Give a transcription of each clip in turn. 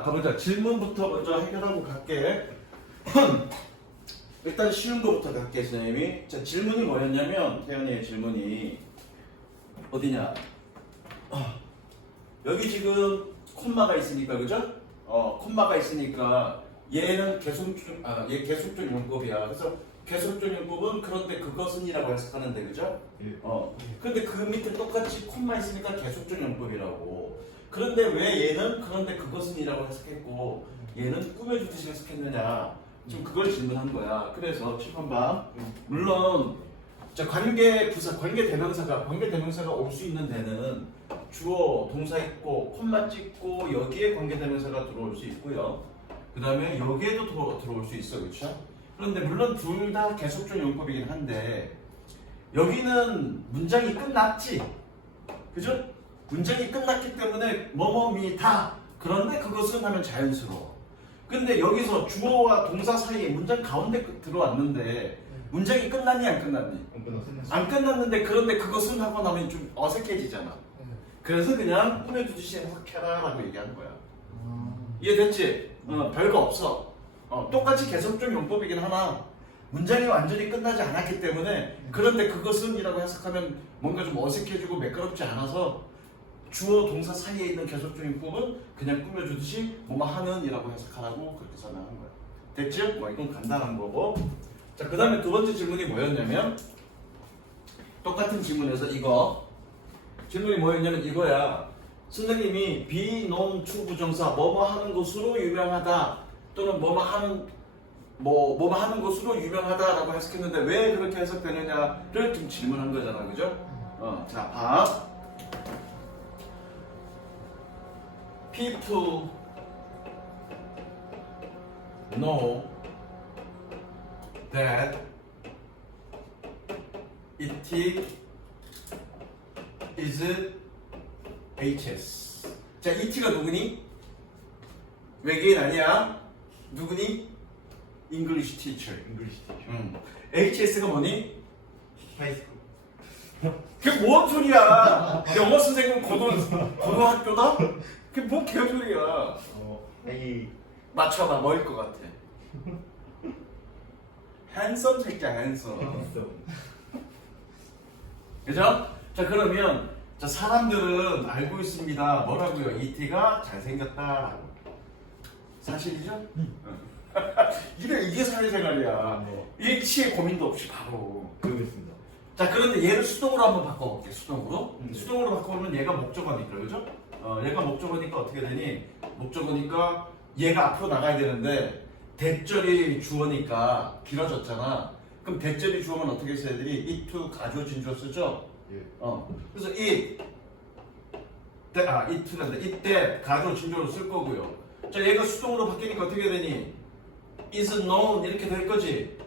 자, 가보자. 질문부터 먼저 해결하고 갈게. 일단 쉬운 거부터 갈게, 선생님이. 자, 질문이 뭐였냐면, 태연이의 질문이 어디냐? 여기 지금 콤마가 있으니까, 그죠? 콤마가 있으니까 얘는 얘 계속적 용법이야. 그래서 계속적 용법은 그런데 그것은이라고 해석하는데, 그죠? 예. 근데 그 밑에 똑같이 콤마 있으니까 계속적 용법이라고. 그런데 왜 얘는 그런데 그것은이라고 해석했고 얘는 꾸며주듯이 해석했느냐? 지금 그걸 질문한 거야. 그래서 7번 봐. 물론 자, 관계 대명사가 올 수 있는 데는 주어, 동사 있고 콤마 찍고 여기에 관계 대명사가 들어올 수 있고요. 그 다음에 여기에도 들어올 수 있어, 그렇죠? 그런데 물론 둘 다 계속적 용법이긴 한데 여기는 문장이 끝났지, 그죠? 문장이 끝났기 때문에 뭐뭐미 다 그런데 그것은 하면 자연스러워. 근데 여기서 주어와 동사 사이에 문장 가운데 들어왔는데 문장이 끝났니 안 끝났니? 안 끝났는데 그런데 그것은 하고 나면 좀 어색해지잖아. 그래서 그냥 꾸며주듯이 해석해라 라고 얘기하는 거야. 이해됐지? 별거 없어. 똑같이 계속적 용법이긴 하나 문장이 완전히 끝나지 않았기 때문에 그런데 그것은 이라고 해석하면 뭔가 좀 어색해지고 매끄럽지 않아서 주어 동사 사이에 있는 계속적 용법은 그냥 꾸며주듯이 뭐뭐 하는 이라고 해석하라고 그렇게 설명한 거야. 됐죠? 뭐 이건 간단한 거고. 자, 그 다음에 두 번째 질문이 뭐였냐면 똑같은 질문에서 질문이 뭐였냐면 이거야. 선생님이 비논 투부정사 뭐뭐 하는 것으로 유명하다 또는 뭐뭐 하는 것으로 유명하다라고 해석했는데 왜 그렇게 해석되느냐를 좀 질문한 거잖아, 그죠? 자, 봐. People know that it is HS. 자, ET가 누구니? 외계인 아니야? 누구니? English teacher. HS가 뭐니? 하이스쿨. 그게 뭔 소리야? 영어 선생님 고등학교다? 그게 뭔 개소리야? A. 맞춰봐, 뭐일 것 같아? 핸섬 새끼야, 핸섬. 그죠? 자, 그러면 자, 사람들은 알고 있습니다. 뭐라고요? ET가 잘생겼다라고. 사실이죠? 이게 사회생활이야. 일치의 고민도 없이 바로. 그러겠습니다. 자, 그런데 얘를 수동으로 한번 바꿔볼게. 수동으로. 수동으로 바꿔보면 얘가 목적어니까, 그죠? 얘가 목적어니까 어떻게 되니? 목적어니까 얘가 앞으로 나가야 되는데 대절이 주어니까 길어졌잖아. 그럼 대절이 주어면 어떻게 써야 되니? it to 가주어 진주어 쓰죠? 예. 그래서 it란다. 이때 가주어 진주어로 쓸 거고요. 자, 얘가 수동으로 바뀌니까 어떻게 되니? is known 이렇게 될 거지.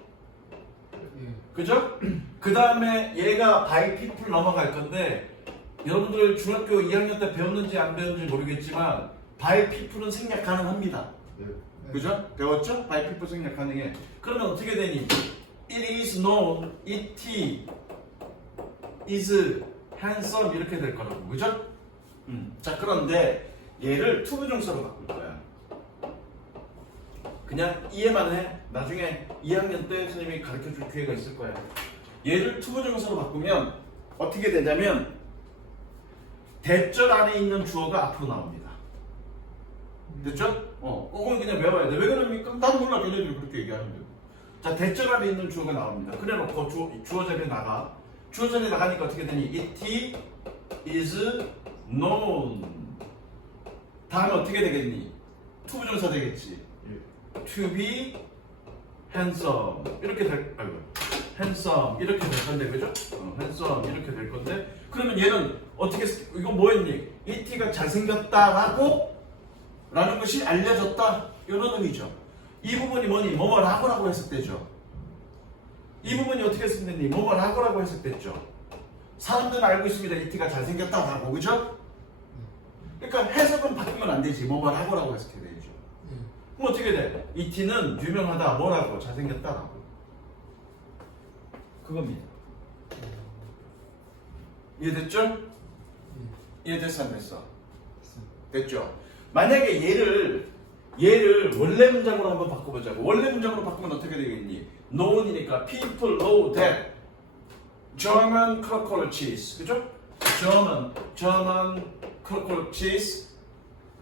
그죠? 그 다음에 얘가 by people 넘어갈 건데 여러분들 중학교 2학년 때 배웠는지 안 배웠는지 모르겠지만 by people은 생략 가능합니다. 네. 그죠? 배웠죠? by people 생략 가능해. 그러면 어떻게 되니? It is known, it is handsome 이렇게 될 거라고. 그죠? 자, 그런데 얘를 투부정사로 바꿀 거야. 그냥 이해만 해. 나중에 2학년 때 선생님이 가르쳐줄 기회가 있을 거야. 얘를 투부정사로 바꾸면 어떻게 되냐면 대절 안에 있는 주어가 앞으로 나옵니다. 됐죠? 그건 그냥 외워야 돼. 왜 그럽니까? 나도 몰라. 걔네들이 그렇게 얘기하는데. 자, 대절 안에 있는 주어가 나옵니다. 그래 놓고 주어 자리에 나가. 주어 자리에 나가니까 어떻게 되니? It is known. 다음에 어떻게 되겠니? 투부정사 되겠지. To be handsome 이렇게 handsome 이렇게 될 건데, 그죠? handsome 이렇게 될 건데, 그러면 얘는 어떻게 이거 뭐였니? ET가 잘생겼다라고 라는 것이 알려졌다 이런 의미죠. 이 부분이 뭐니? 뭐뭘 하고라고 해석되죠. 이 부분이 어떻게 해석되니? 뭐뭘 하고라고 해석됐죠. 사람들은 알고 있습니다. ET가 잘생겼다라고, 그죠? 그러니까 해석은 바뀌면 안 되지. 뭐뭘 하고라고 해석해야 되죠. 그럼 어떻게 돼? ET는 유명하다, 뭐라고? 잘생겼다라고. 그겁니다. 이해됐죠? 이해됐어 안 됐어? 됐죠? 만약에 얘를 얘를 원래 문장으로 한번 바꿔보자고. 원래 문장으로 바꾸면 어떻게 되겠니? known이니까 people know that German croquette cheese, 그죠? German croquette cheese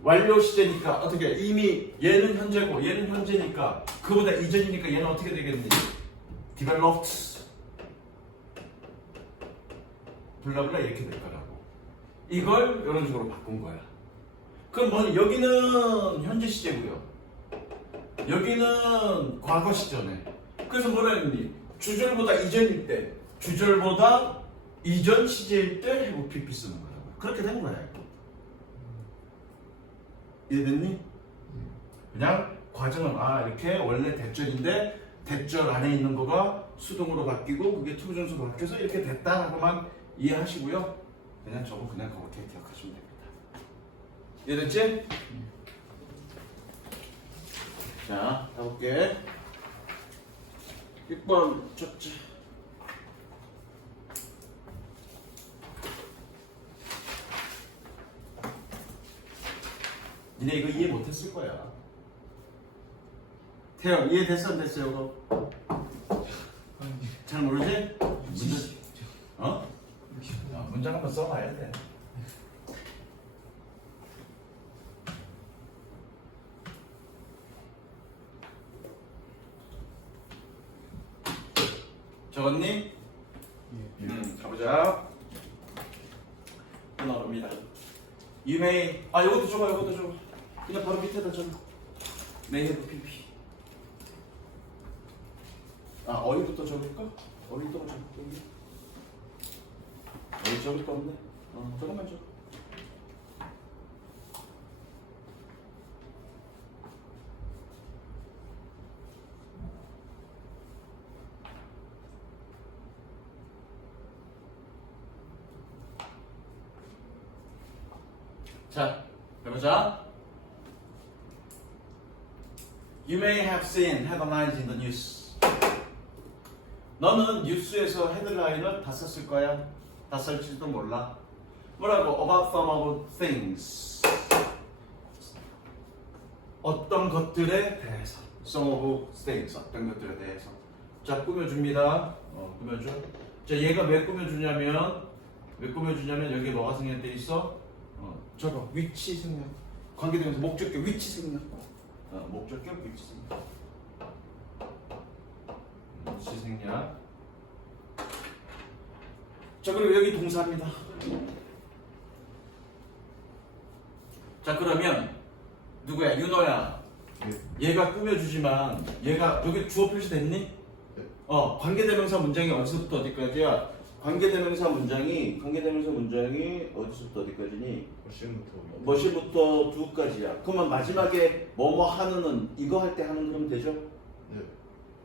완료 시제니까 어떻게 이미 얘는 현재고 얘는 현재니까 그보다 이전이니까 얘는 어떻게 되겠니? developed 블라블라 이렇게 될 거라고. 이걸 이런 식으로 바꾼 거야. 그럼 뭐니? 여기는 현재 시제고요. 여기는 과거 시제네. 그래서 뭐라 했니? 주절보다 이전일 때, 주절보다 이전 시제일 때 have pp 쓰는 거라고. 그렇게 된 거야. 이해됐니? 그냥 과정은 이렇게 원래 대절인데 대절 안에 있는 거가 수동으로 바뀌고 그게 투부정수로 바뀌어서 이렇게 됐다라고만 이해하시고요. 그냥 저거 그냥 그렇게 기억하시면 됩니다. 이해됐지? 자, 가볼게. 6번 첫째. 니네 이거 이해 못했을 거야. 태영 이해됐어 안 됐어요? 이거? 잘 모르지? 문장 문장 한번 써봐야 돼. 적었니? 가보자. 또 나옵니다. You may 이것도 적어 이것도 적어. 그냥 바로 밑에다 적어. May have pp. 어휘부터 적을까? 어휘부터 적을까? 어휘 적을 거 없네. 저것만 적어. 자, 해보자. You may have seen headlines in the news. 너는 뉴스에서 헤드라인을 다 썼을 거야. 다 쓸지도 몰라. 뭐라고? About some of things. 어떤 것들에 대해서. Some of things. 어떤 것들에 대해서. 자, 꾸며줍니다. 꾸며줘. 자, 얘가 왜 꾸며주냐면 여기 뭐가 생략돼 있어? 저거 위치 생략. 관계대명사 목적격 위치 생략. 목적격 위치 생략. 위치 생략. 자, 그리고 여기 동사입니다. 자, 그러면 누구야? 윤호야. 얘가 꾸며주지만 얘가 여기 주어 표시됐니? 관계대명사 문장이 어디서부터 어디까지야? 관계대명사 문장이 어디서부터 어디까지니? 머신부터 두까지야. 그러면 마지막에 뭐뭐 하는은 이거 할 때 하는 그럼 되죠? 네.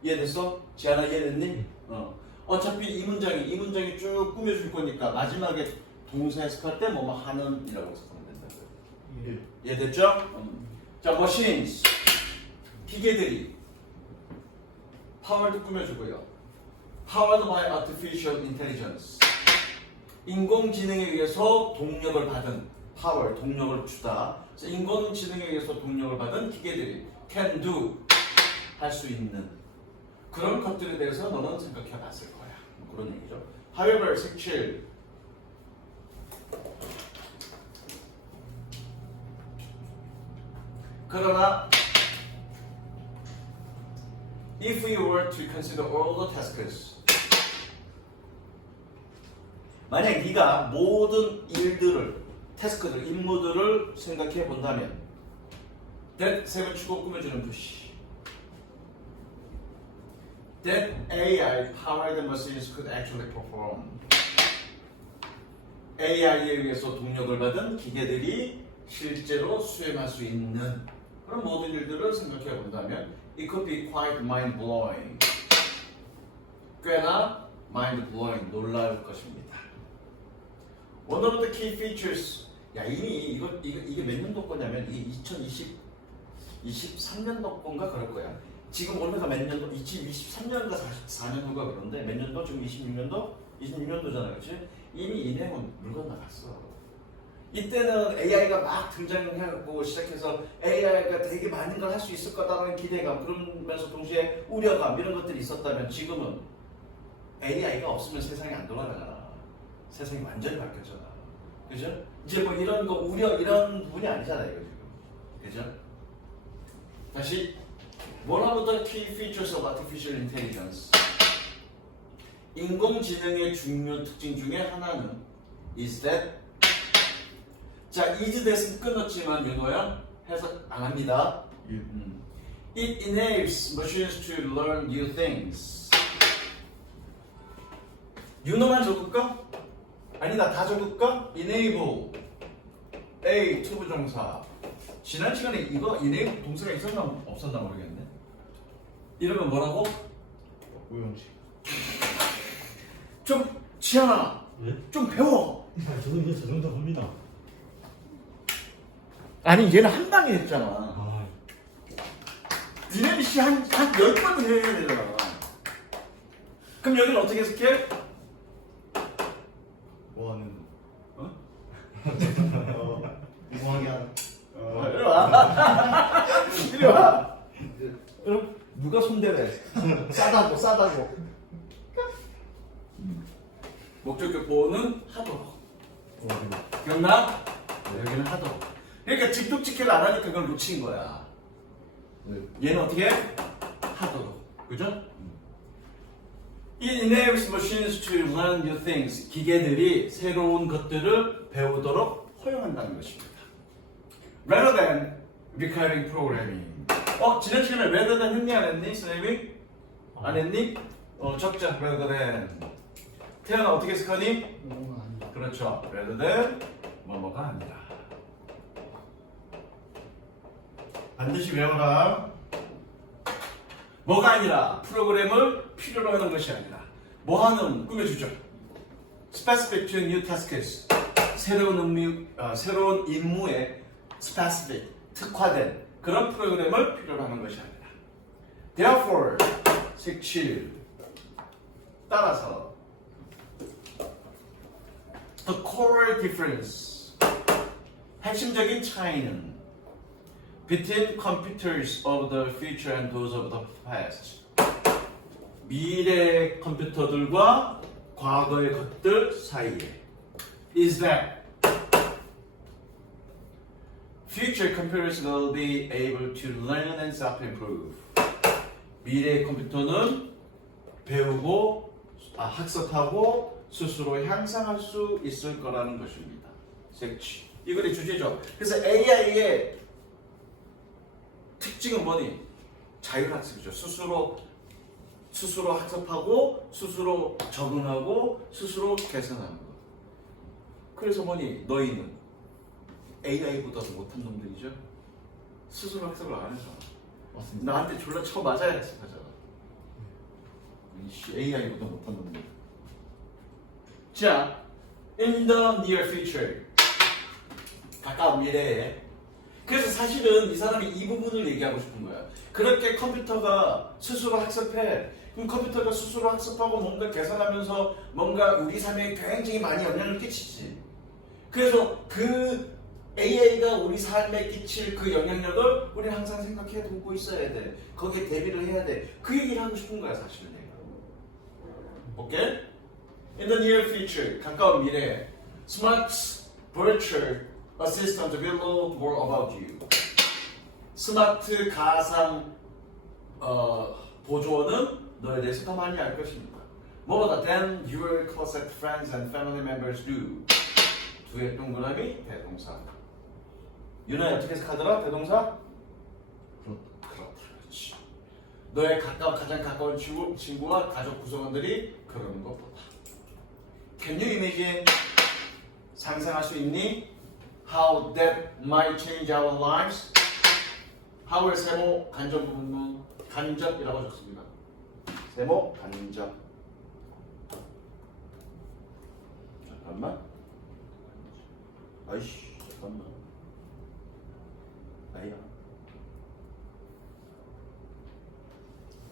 이해됐어? 지안아 이해됐니? 어차피 이 문장이 쭉 꾸며줄 거니까 마지막에 동사 해석할 때 뭐뭐 하는 이라고 해석하면 된다고요. 이해됐죠? 자, machines 기계들이 powered 꾸며주고요. Powered by artificial intelligence. 인공지능에 의해서 동력을 받은 power, 동력을 주다. 그래서 인공지능에 의해서 동력을 받은 기계들이 can do, 할 수 있는 그런 것들에 대해서 너는 생각해 봤을 거야. 그런 얘기죠. However, 색칠. 그러나 if we were to consider all the tasks, 만약 네가 모든 일들을, 태스크들, 임무들을 생각해 본다면 that 색을 주고 꾸며주는 부시 that AI powered machines could actually perform. AI에 의해서 동력을 받은 기계들이 실제로 수행할 수 있는 그런 모든 일들을 생각해 본다면 it could be quite mind-blowing. 꽤나 mind-blowing, 놀라울 것입니다. One of the key features. 야, 이미 이게 몇 년도 거냐면 이게 23년도 건가 그럴 거야. 지금 올해가 몇 년도? 2023년인가 4년도가 그런데 몇 년도? 지금 26년도? 26년도잖아, 그렇지? 이미 이 내용은 물 건너갔어. 이때는 AI가 막 등장해갖고 시작해서 AI가 되게 많은 걸 할 수 있을 거다라는 기대감 그러면서 동시에 우려감 이런 것들이 있었다면 지금은 AI가 없으면 세상이 안 돌아가잖아. 세상이 완전히 바뀌었잖아. 그죠? 이제 뭐 이런 거 우려 이런 부분이 아니잖아요. 이거 지금. 그죠? 다시 One of the key features of artificial intelligence 인공지능의 중요 특징 중에 하나는 is that 자, is that은 끊었지만 윤호야 해석 안 합니다. It enables machines to learn new things. 윤호만 적을까? 아니다, 다 적을까? enable A 투부정사. 지난 시간에 이거 enable 동사가 있었나 없었나 모르겠네. 이러면 뭐라고? 오형식. 좀 지현아, 네? 좀 배워. 저도 이제 저 정도 합니다. 아니 얘는 한 방에 했잖아. 아, 니네 씨 한 10번 해야 되잖아. 그럼 여기는 어떻게 해석해? 뭐하는? 어? 무모하게 하는. 이리 와. 이리 와. 그럼 누가 손대래? 싸다고. 목적격 보호는 하도록. 기억나? 여기는 하도록. 그러니까 직독직해를 안 하니까 그걸 놓친 거야. 얘는 어떻게 해? 하도록. 그죠? It enables machines to learn new things. 기계들이 새로운 것들을 배우도록 허용한다는 것입니다. Rather than requiring programming. 지난 시간에 rather than 했니 안 했니? 선생님이? 안 했니? 적자 rather than. 태연아 어떻게 해석하니? 뭐가 아니다. 그렇죠. rather than 뭐뭐가 아니라. 반드시 외워라. 뭐가 아니라 프로그램을 필요로 하는 것이 아니라 뭐 하는 꾸며주죠. Specific to new tasks. 새로운 임무에 specific, 특화된 그런 프로그램을 필요로 하는 것이 아니라. Therefore, 17. 따라서 The core difference. 핵심적인 차이는 between computers of the future and those of the past. 미래 컴퓨터들과 과거의 것들 사이에 is that future computers will be able to learn and self-improve. 미래의 컴퓨터는 배우고 학습하고 스스로 향상할 수 있을 거라는 것입니다. 색치. 이거의 주제죠. 그래서 AI의 특징은 뭐니? 자율학습이죠. 스스로 학습하고 스스로 적응하고 스스로 개선하는 거. 그래서 뭐니? 너희는 AI보다도 못한 놈들이죠. 스스로 학습을 안 해서 맞습니다. 나한테 졸라 쳐 맞아야 학습하잖아. AI보다 못한 놈들. 자, in the near future. 가까운 미래에. 그래서 사실은 이 사람이 이 부분을 얘기하고 싶은 거야. 그렇게 컴퓨터가 스스로 학습해. 그럼 컴퓨터가 스스로 학습하고 뭔가 개선하면서 뭔가 우리 삶에 굉장히 많이 영향을 끼치지. 그래서 그 AI가 우리 삶에 끼칠 그 영향력을 우리는 항상 생각해 두고 있어야 돼. 거기에 대비를 해야 돼. 그 얘기를 하고 싶은 거야, 사실은 내가. 오케이? In the near future, 가까운 미래에 Smart Virtual Assistant will know more about you. 스마트 가상 보조원은 너에 대해서 더 많이 알 것입니다. 뭐보다 than your closest friends and family members do. 두의 동그라미 대동사. 유나야 어떻게 해석하더라? 대동사? 그렇다. 그렇지. 너의 가장 가까운 친구와 가족 구성원들이 그러는 것보다. Can you imagine? 상상할 수 있니? How that might change our lives? how의 세모 간접 부분 간접이라고 적습니다. 세모 간접. 잠깐만. 아이씨, 잠깐만. 아야.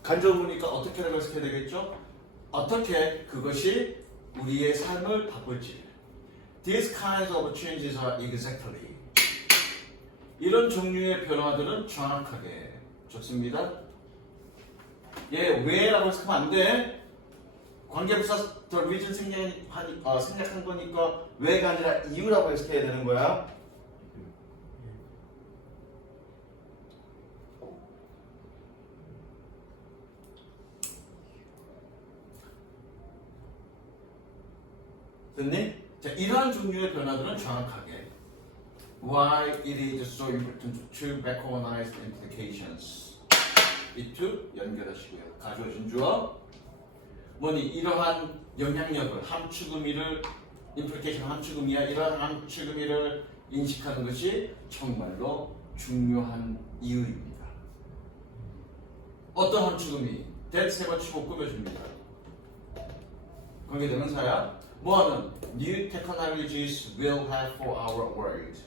간접이니까 어떻게 해석해야 되겠죠? 어떻게 그것이 우리의 삶을 바꿀지. These kinds of changes are exactly. 이런 종류의 변화들은 정확하게. 좋습니다. 얘 왜라고 생각하면 안 돼. 관계부사 the reason 생략한 거니까 왜가 아니라 이유라고 해석해야 되는 거야. 됐니? 자, 이러한 종류의 변화들은 정확하게 why it is so important to recognize the implications. 이투 연결하시고요. 가져오신 주어 뭐니 이러한 영향력을 함축 의미를 implication 함축 의미야 이러한 함축 의미를 인식하는 것이 정말로 중요한 이유입니다. 어떤 함축 의미? that 세 번 치고 꾸며줍니다. 관계대명사야. 뭐하는? New technologies will have for our world.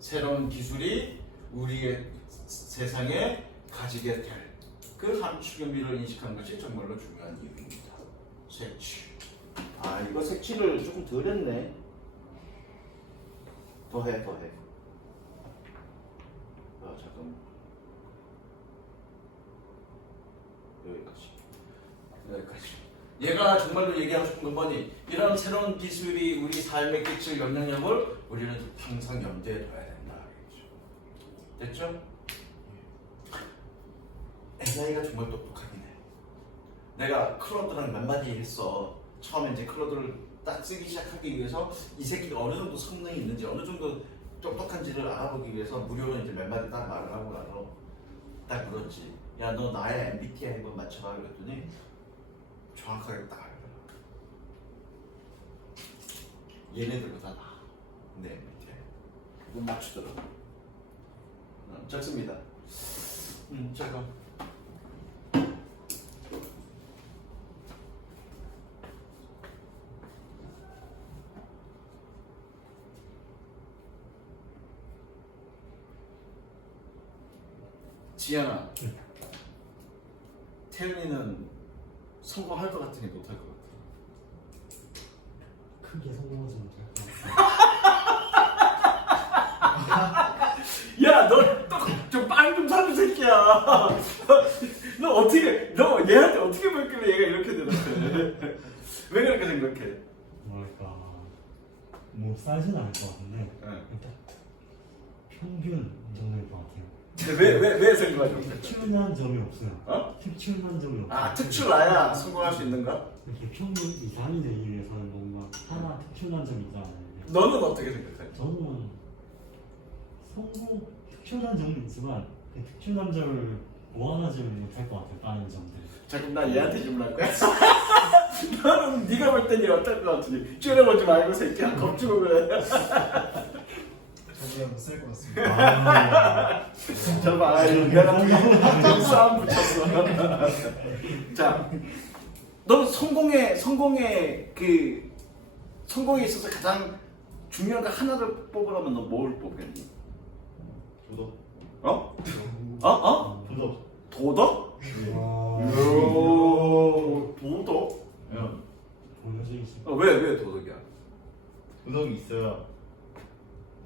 새로운 기술이 우리의 세상에 가지게 될 그 함축 의미를 인식하는 것이 정말로 중요한 이유입니다. 색칠. 아 이거 색칠을 조금 덜 했네. 더해. 아 잠깐. 여기까지. 얘가 정말로 얘기하고 싶은 건 뭐니? 이런 새로운 기술이 우리 삶에 끼칠 영향력을 우리는 항상 염두에 둬야 된다. 됐죠? AI가 정말 똑똑하긴 해. 내가 클로드랑 몇 마디 했어. 처음에 이제 클로드를 딱 쓰기 시작하기 위해서 이 새끼가 어느 정도 성능이 있는지 어느 정도 똑똑한지를 알아보기 위해서 무료로 이제 몇 마디 딱 말을 하고 나서 딱 물었지. 야 너 나의 MBTI 한번 맞춰봐 그랬더니 정확하게 딱 알더라. 얘네들보다 나. 내 MBTI. 못 맞추더라고. 좋습니다. 잠깐. 지연아, 태윤이는 성공할 것 같으니 못할 것 같아. 크게 성공하지 못할 것 야, 너 좀 빵 좀 사는 새끼야. 너 어떻게, 너 얘한테 어떻게 볼길래 얘가 이렇게 대답해? 왜 그렇게 생각해? 뭐랄까 뭐 싸지는 않을 것 같은데 일단 평균 정도일 것 같아요. 왜 생각하죠? 특출난 점이 없어요. 어? 특출난 점이 없어요. 아, 특출나야 성공할 수 있는가? 이렇게 평균 이상이 되기 위해서는 뭔가 하나 특출난 점이 있잖아요. 너는 어떻게 생각해? 저는 성공 특출난 점은 있지만 그 특출난 점을 모아가지를 못할 것 같아요. 다른 점들. 자, 그럼 나 얘한테 질문할 거야? 너는 네가 볼 땐 얘 어떨 것 같으니? 찌려보지 말고 새끼야 겁주고 그래. 저보다 못살것 같습니다. 잠깐만, 내가 좀 싸움 붙였어. 자, 너 성공에 있어서 가장 중요한 거 하나를 뽑으라면 너 뭘 뽑겠니? 도덕. 어? 도덕. 도덕? 와. 도덕? 보여주기 싫어. 왜 도덕이야? 도덕이 있어야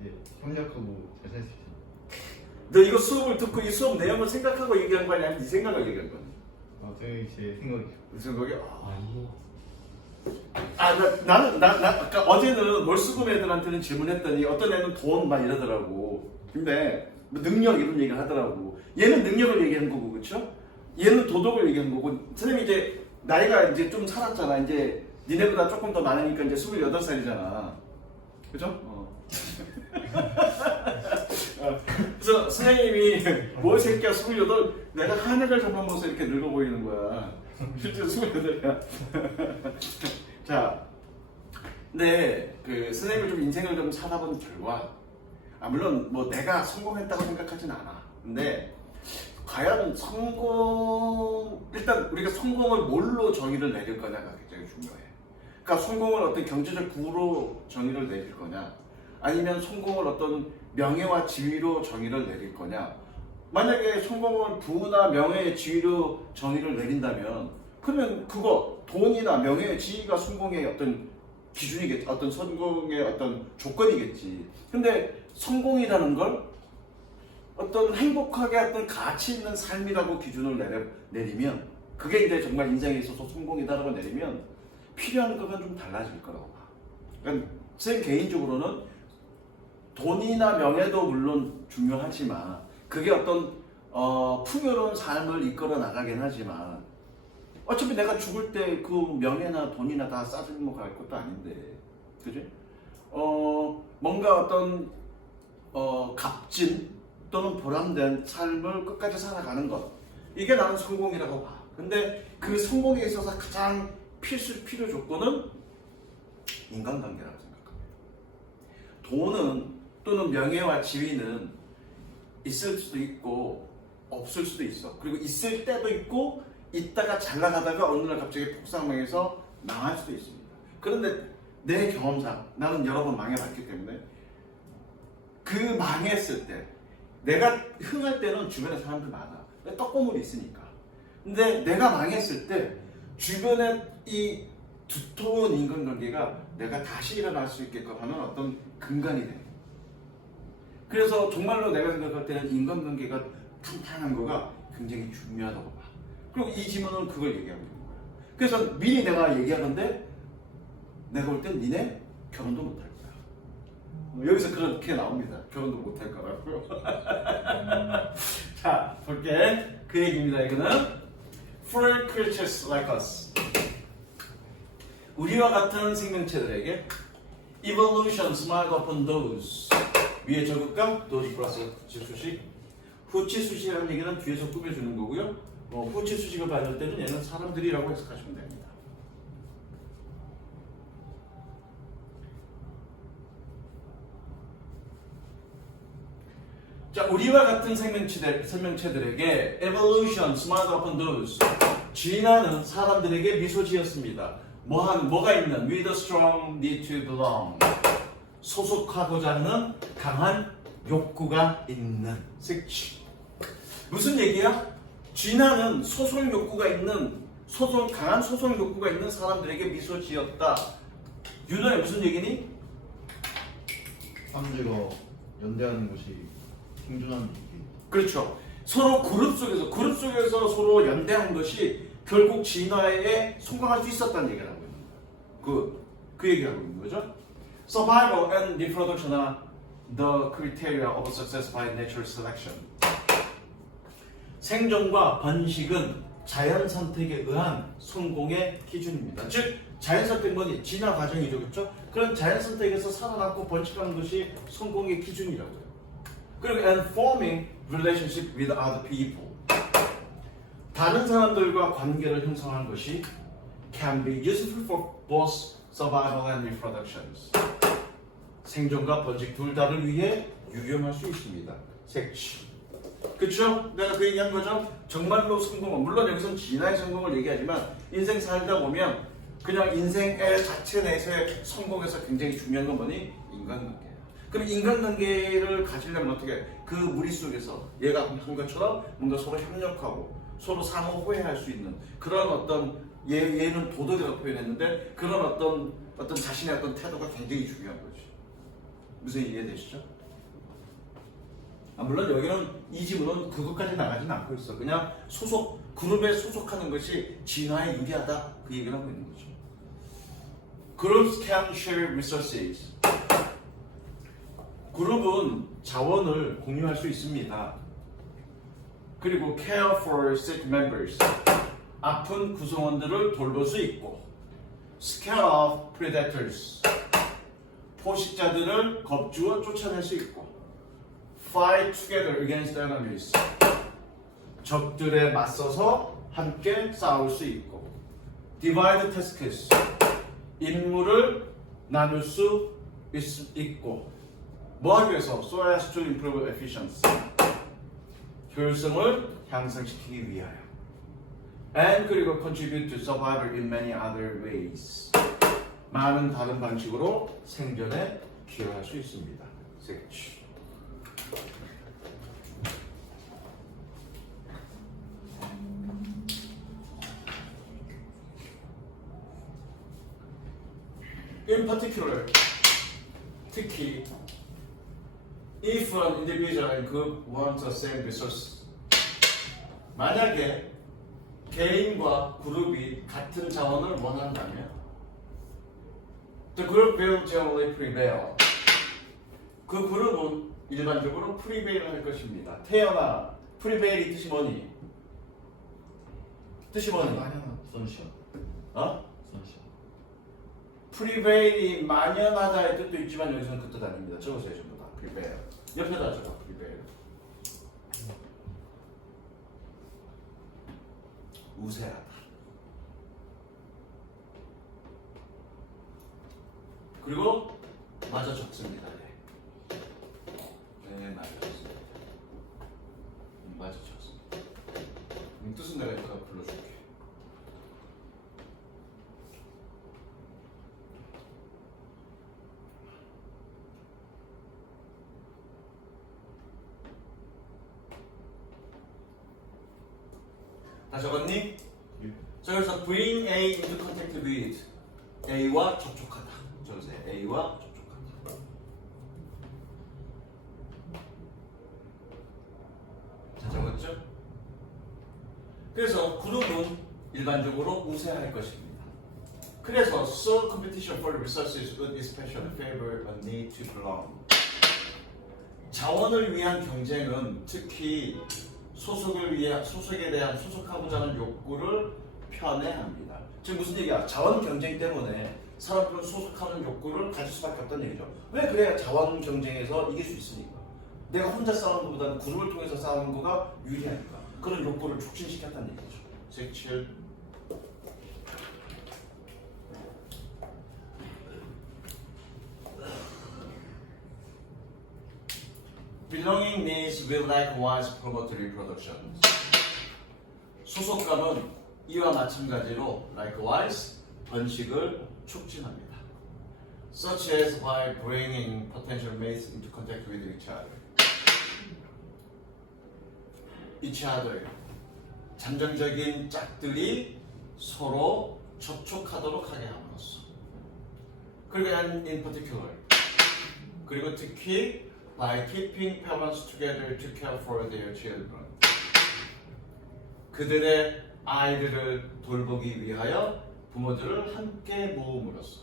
이제 협력하고 잘 살 수 있어. 너 이거 수업을 듣고 이 수업 내용을 생각하고 얘기한 거냐? 아니면 네 생각을 얘기한 거냐? 저희 제 생각이. 무슨 생각이야? 아니요. 나는 아까 어제는 몰수금 애들한테는 질문했더니 어떤 애는 돈 막 이러더라고. 근데 뭐 능력 이런 얘기를 하더라고. 얘는 능력을 얘기한 거고, 그렇죠? 얘는 도덕을 얘기한 거고. 선생님 이제 나이가 이제 좀 살았잖아. 이제 니네보다 조금 더 많으니까 이제 28살이잖아. 그죠? 그래서 선생님이 뭐 새끼야 28 내가 하늘을 잡아먹어서 이렇게 늙어 보이는 거야. 실제 28이야. 자, 근데 그 선생님을 좀 인생을 좀 살아본 결과, 물론 뭐 내가 성공했다고 생각하진 않아. 근데 과연 일단 우리가 성공을 뭘로 정의를 내릴 거냐가 굉장히 중요해. 그러니까 성공을 어떤 경제적 부로 정의를 내릴 거냐, 아니면 성공을 어떤 명예와 지위로 정의를 내릴 거냐. 만약에 성공을 부나 명예, 지위로 정의를 내린다면 그러면 그거 돈이나 명예, 지위가 성공의 어떤 기준이겠지. 어떤 성공의 어떤 조건이겠지. 근데 성공이라는 걸 어떤 행복하게 어떤 가치 있는 삶이라고 기준을 내리면 그게 이제 정말 인생에 있어서 성공이다라고 내리면 필요한 거가 좀 달라질 거라고 봐. 그러니까 선생님 개인적으로는 돈이나 명예도 물론 중요하지만 그게 어떤 풍요로운 삶을 이끌어 나가긴 하지만 어차피 내가 죽을 때 그 명예나 돈이나 다 싸들고 갈 것도 아닌데, 그지? 뭔가 어떤 값진 또는 보람된 삶을 끝까지 살아가는 것, 이게 나는 성공이라고 봐. 근데 그 성공에 있어서 가장 필요 조건은 인간관계라고 생각합니다. 돈은 또는 명예와 지위는 있을 수도 있고 없을 수도 있어. 그리고 있을 때도 있고 있다가 잘 나가다가 어느 날 갑자기 폭삭망해서 망할 수도 있습니다. 그런데 내 경험상 나는 여러 번 망해봤기 때문에 그 망했을 때 내가 흥할 때는 주변에 사람들 많아. 떡고물이 있으니까. 근데 내가 망했을 때 주변에 이 두터운 인간관계가 내가 다시 일어날 수 있게끔 하는 어떤 근간이 돼. 그래서 정말로 내가 생각할 때는 인간관계가 탄탄한 거가 굉장히 중요하다고 봐. 그리고 이 질문은 그걸 얘기하고 있는 거야. 그래서 미리 내가 얘기하는데 내가 볼 땐 니네 결혼도 못할 거야. 여기서 그렇게 나옵니다. 결혼도 못할 거라고요. 자, 볼게. 그 얘기입니다. 이거는 For creatures like us, 우리와 같은 생명체들에게 Evolution smiled upon those, 위에 적을까? those 플러스 후치수식. 후치수식이라는 얘기는 뒤에서 꾸며주는 거고요. 후치수식을 받을 때는 얘는 사람들이라고 해석하시면 됩니다. 자, 우리와 같은 생명체들에게 evolution smiled upon those, 진화는 사람들에게 미소 지었습니다. 뭐가 있는? with a strong need to belong, 소속하고자 하는 강한 욕구가 있는. 무슨 얘기야? 진화는 소속 욕구가 있는, 강한 소속 욕구가 있는 사람들에게 미소 지었다. 윤호야, 무슨 얘기니? 사람들과 연대하는 것이 생존하는 얘기. 그렇죠. 서로 그룹 속에서 서로 연대한 것이 결국 진화에 성공할 수 있었다는 얘기를 하고 있는 거예요. 그 얘기하고 있는 거죠. Survival and reproduction are the criteria of success by natural selection. 생존과 번식은 자연 선택에 의한 성공의 기준입니다. 즉, 자연 선택은 진화 과정이죠, 그렇죠? 그런 자연 선택에서 살아남고 번식하는 것이 성공의 기준이라고요. 그리고 and forming relationship with other people, 다른 사람들과 관계를 형성하는 것이 can be useful for both survival and reproduction. 생존과 번식 둘 다를 위해 유용할 수 있습니다. 색치. 그쵸? 내가 그 얘기한 거죠? 정말로 성공은, 물론 여기서는 진화의 성공을 얘기하지만 인생 살다 보면 그냥 인생의 자체 내에서의 성공에서 굉장히 중요한 건 뭐니? 인간관계야. 그럼 인간관계를 가지려면 어떻게? 그 무리 속에서 얘가 한 것처럼 뭔가 서로 협력하고 서로 상호 호혜할 수 있는 그런 어떤, 얘는 도덕이라고 표현했는데 그런 어떤 자신의 어떤 태도가 굉장히 중요한 거지. 무슨 이해되시죠? 물론 여기는 이 지문은 그것까지 나가지는 않고 있어. 그냥 그룹에 소속하는 것이 진화에 유리하다, 그 얘기를 하고 있는 거죠. Groups can share resources. 그룹은 자원을 공유할 수 있습니다. 그리고 care for sick members, 아픈 구성원들을 돌볼 수 있고, scare off predators, 포식자들을 겁주어 쫓아낼 수 있고, fight together against enemies, 적들에 맞서서 함께 싸울 수 있고, divide tasks, 임무를 나눌 수 있고, 뭐 하기 위해서? so as to improve efficiency, 효율성을 향상시키기 위하여, and 그리고 contribute to survival in many other ways, 많은 다른 방식으로 생존에 기여할 수 있습니다. 색치. In particular, 특히 if an individual and group want the same resource, 만약에 개인과 그룹이 같은 자원을 원한다면 the group will generally prevail. 그 그룹은 일반적으로 prevail 할 것입니다. 태어나 prevail이 뜻이 뭐니? 뜻이 뭐니? 선션. 어? 선션. prevail이 만연하다의 뜻도 있지만 여기서는 그 뜻 아닙니다. 적으세요 전부 다. prevail. 옆에다 적어. prevail. 우세하다. 그리고 마저 적습니다. 네, 마저 적습니다. 마저 적습니다. 뜻은 내가 이따가 불러줄게. 다 적었니? 자, 그래서 bring A into contact with A와 접촉하다. 적으세요. A와 접촉하다. 자, 적었죠? 그래서 그룹은 일반적으로 우세할 것입니다. 그래서 so competition for resources would especially favor a need to belong. 자원을 위한 경쟁은 특히 소속에 대한 소속하고자 하는 욕구를 편애합니다. 지금 무슨 얘기야? 자원 경쟁 때문에 사람들은 소속하는 욕구를 가질 수밖에 없다는 얘기죠. 왜 그래야 자원 경쟁에서 이길 수 있으니까. 내가 혼자 싸우는 것보다는 그룹을 통해서 싸우는 거가 유리하니까. 그런 욕구를 촉진시켰다는 얘기죠. 책 7. Belonging needs will likewise promote reproduction. 소속감은 이와 마찬가지로 likewise 번식을 촉진합니다. Such as by bringing potential mates into contact with each other. each other. 잠정적인 짝들이 서로 접촉하도록 하게 함으로써. 그리고 in particular. 그리고 특히 by keeping parents together to care for their children. 그들의 아이들을 돌보기 위하여 부모들을 함께 모음으로써.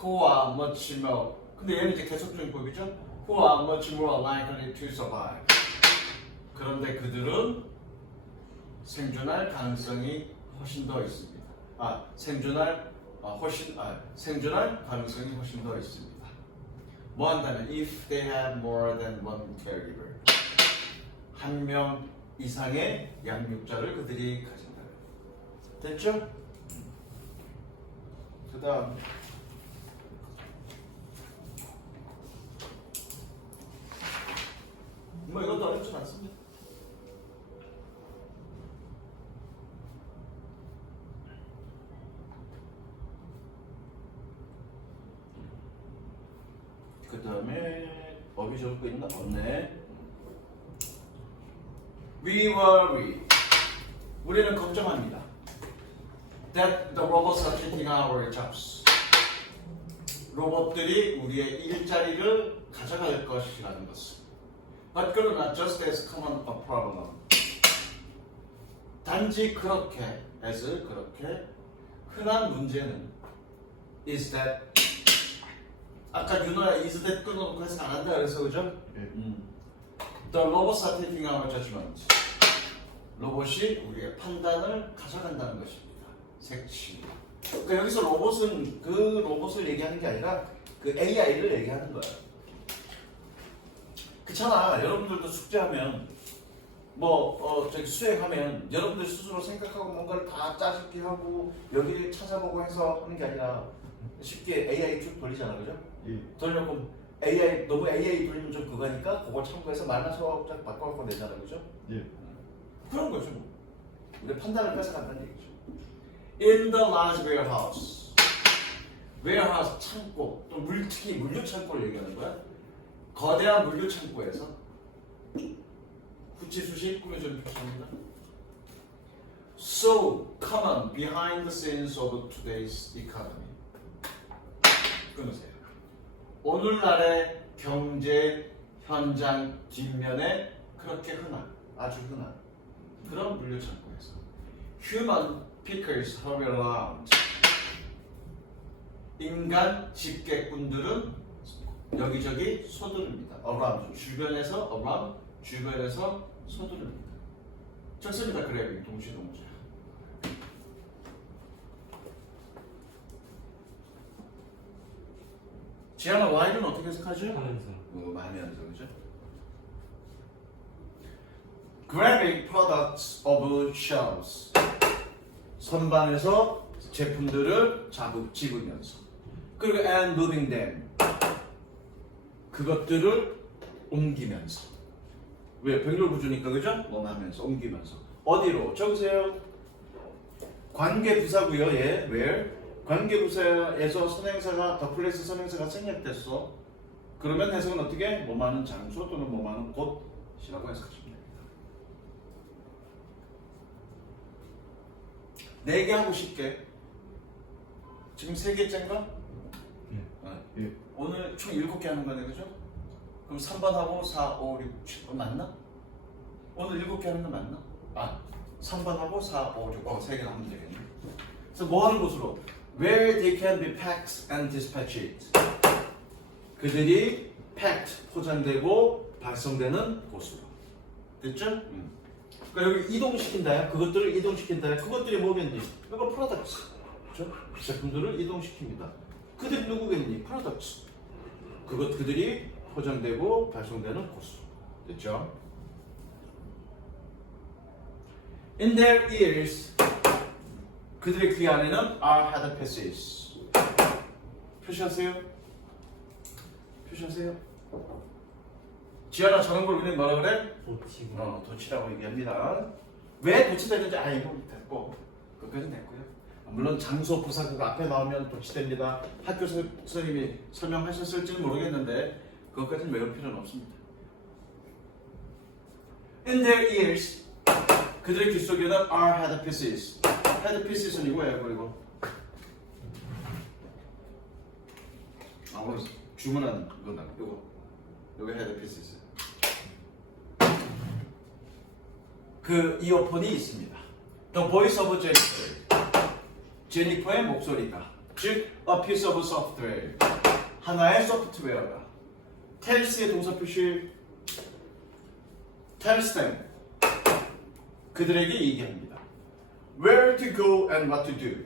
Who are much more. 근데 얘는 이제 계속적인 법이죠. Who are much more likely to survive. 그런데 그들은 생존할 가능성이 훨씬 더 있습니다. 생존할 가능성이 훨씬 더 있습니다. 뭐 한다면 if they have more than one caregiver. 한 명 이상의 양육자를 그들이 가진다. 됐죠? 그다음 뭐 이것도 어렵지 않습니다. 그 다음에 어비 적을 거 있나? 없네. We worry. 우리는 걱정합니다. That the robots are taking our jobs. 로봇들이 우리의 일자리를 가져갈 것이라는 것을. But 그러나 just as common a problem. 단지 그렇게 흔한 문제는 is that 아까 윤호야 is that 끊어놓고 해서 안 한다 그래서 그죠? The robots are taking our judgment. 로봇이 우리의 판단을 가져간다는 것입니다. 색칠. 그러니까 여기서 로봇은 그 로봇을 얘기하는 게 아니라 그 AI를 얘기하는 거예요. 그렇잖아. 여러분들도 숙제하면 저기 수행하면 여러분들 스스로 생각하고 뭔가를 다 짜집기 하고 여기 찾아보고 해서 하는 게 아니라 쉽게 AI 쭉 돌리잖아, 그죠? 돌려보면 너무 AI 돌리면 좀 그거니까 그걸 참고해서 말나서 바꿔갖고 내잖아, 그죠? 그런 거죠. 우리 판단을 뺏어간다는 얘기죠. In the large warehouse. warehouse 창고, 또 특히 물류 창고를 얘기하는 거야. 거대한 물류 창고에서 구치수식 꾸며주는 표시입니다. So common behind the scenes of today's economy. 끊으세요. 오늘날의 경제 현장 뒷면에 그렇게 흔한, 아주 흔한 그런 물류 창고에서 human pickers hurry around. 인간 집게꾼들은 여기저기 서두릅니다. around, 주변에서 around, 주변에서 서두릅니다. 좋습니다. 그래요. 동시동사. 지안아, Y는 어떻게 해석하죠? 하면서 하면서, 그죠? Grabbing products of shelves. 선반에서 제품들을 집으면서. 그리고 and moving them. 그것들을 옮기면서. 왜? 병렬구조니까, 그죠? 하면서, 옮기면서. 어디로? 적으세요. 관계부사고요. 예, where? 관계부사에서 선행사가 더 플레이스 선행사가 생략됐어. 그러면 해석은 어떻게? 뭐하는 장소 또는 뭐하는 곳이라고 해석하시면 됩니다. 4개 하고 쉽게. 지금 3개째인가? 예. 예. 오늘 총 7개 하는 거네, 그죠? 그럼 3번하고 4, 5, 6, 7번 맞나? 오늘 7개 하는 거 맞나? 3번하고 4, 5, 6, 3개 하면 되겠네. 그래서 뭐 하는 곳으로? Where they can be packed and dispatched. 그들이 packed, 포장되고 발송되는 곳으로. 됐죠? 그러니까 여기 이동시킨다. 그것들을 이동시킨다. 그것들이 뭐겠니? 이거 products. 그렇죠? 제품들을 이동시킵니다. 그들이 누구겠니? products. 그들이 포장되고 발송되는 곳으로. 됐죠? In their ears. 그들의 귀 안에는 are headpieces. 표시하세요. 표시하세요. 지아나 저런 걸 우리는 뭐라 그래? 도치고 도치라고 얘기합니다. 왜 도치되는지 이거 됐고 그것까지는 됐고요. 물론 장소 부사구가 앞에 나오면 도치됩니다. 학교 선생님이 설명하셨을지는 모르겠는데 그것까지는 외울 필요는 없습니다. In their ears. 그들의 귀 속에는 are headpieces. headpieces는 이거예요. 그리고 오늘 주문한 거다. 요거 headpieces. 그 이어폰이 있습니다. The voice of Jennifer. 제니퍼의 목소리가, 즉 a piece of software. 하나의 소프트웨어가. tells의 동사 표시. tells them. 그들에게 얘기합니다. Where to go and what to do.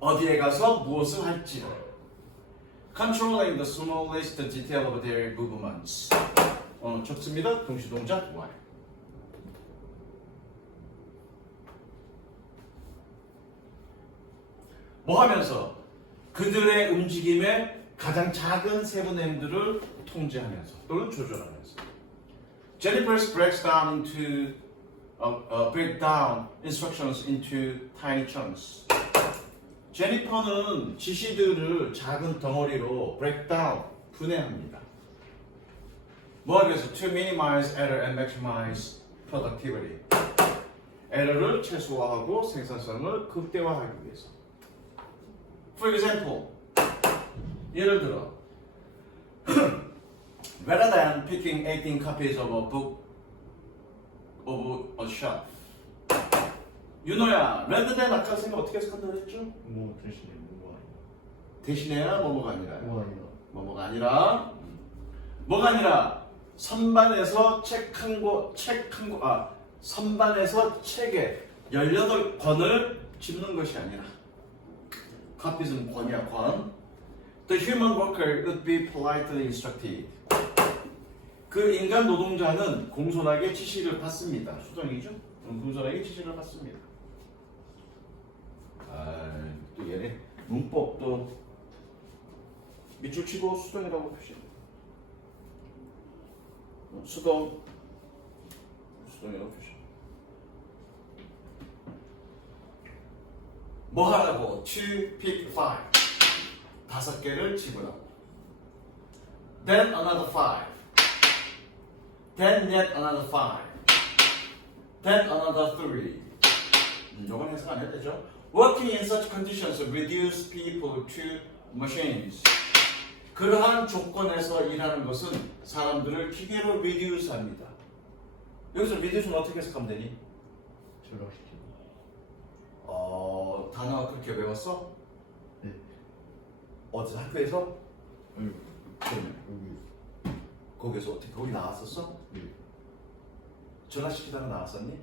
어디에 가서 무엇을 할지. Controlling the smallest detail of their movements. 적습니다. 동시동작 Y. 뭐 하면서? 그들의 움직임의 가장 작은 세부 내용들을 통제하면서 또는 조절하면서. Jennifer breaks down instructions into tiny chunks. 제니퍼는 지시들을 작은 덩어리로 break down, 분해합니다. 뭐하기 위해서? To minimize error and maximize productivity. 에러를 최소화하고 생산성을 극대화하기 위해서. For example, 예를 들어 rather than picking 18 copies of a book of a shelf. 윤호야, rather than 아까 생각 어떻게 해석한다고 그랬죠? 뭐 대신에 뭐가 아니라. 대신에야 뭐뭐가 아니라. 뭐가 아니라. 뭐뭐가 아니라. 뭐가 아니라 선반에서 선반에서 책에 18권을 집는 것이 아니라. copies는 권이야, 권. The human worker would be politely instructed. 그 인간 노동자는 공손하게 지시를 받습니다. 수동이죠? 공손하게 지시를 받습니다. 또 얘네 문법도 밑줄 치고 수동이라고 표시해. 수동이라고 표시해. 뭐 하라고? To pick 5. 5개를 집으라고. Then another 5. Then yet another 5. Then another 3. 이건 해석 안 해도 되죠? Working in such conditions reduce people to machines. 그러한 조건에서 일하는 것은 사람들을 기계로 reduce합니다. 여기서 reduce는 어떻게 해석하면 되니? 절약시키고. 단어가 그렇게 외웠어? 네. 어디서 학교에서? 여기 그러면 여기. 거기서 어떻게 거기 나왔었어? 네. 전락시키다가 나왔었니?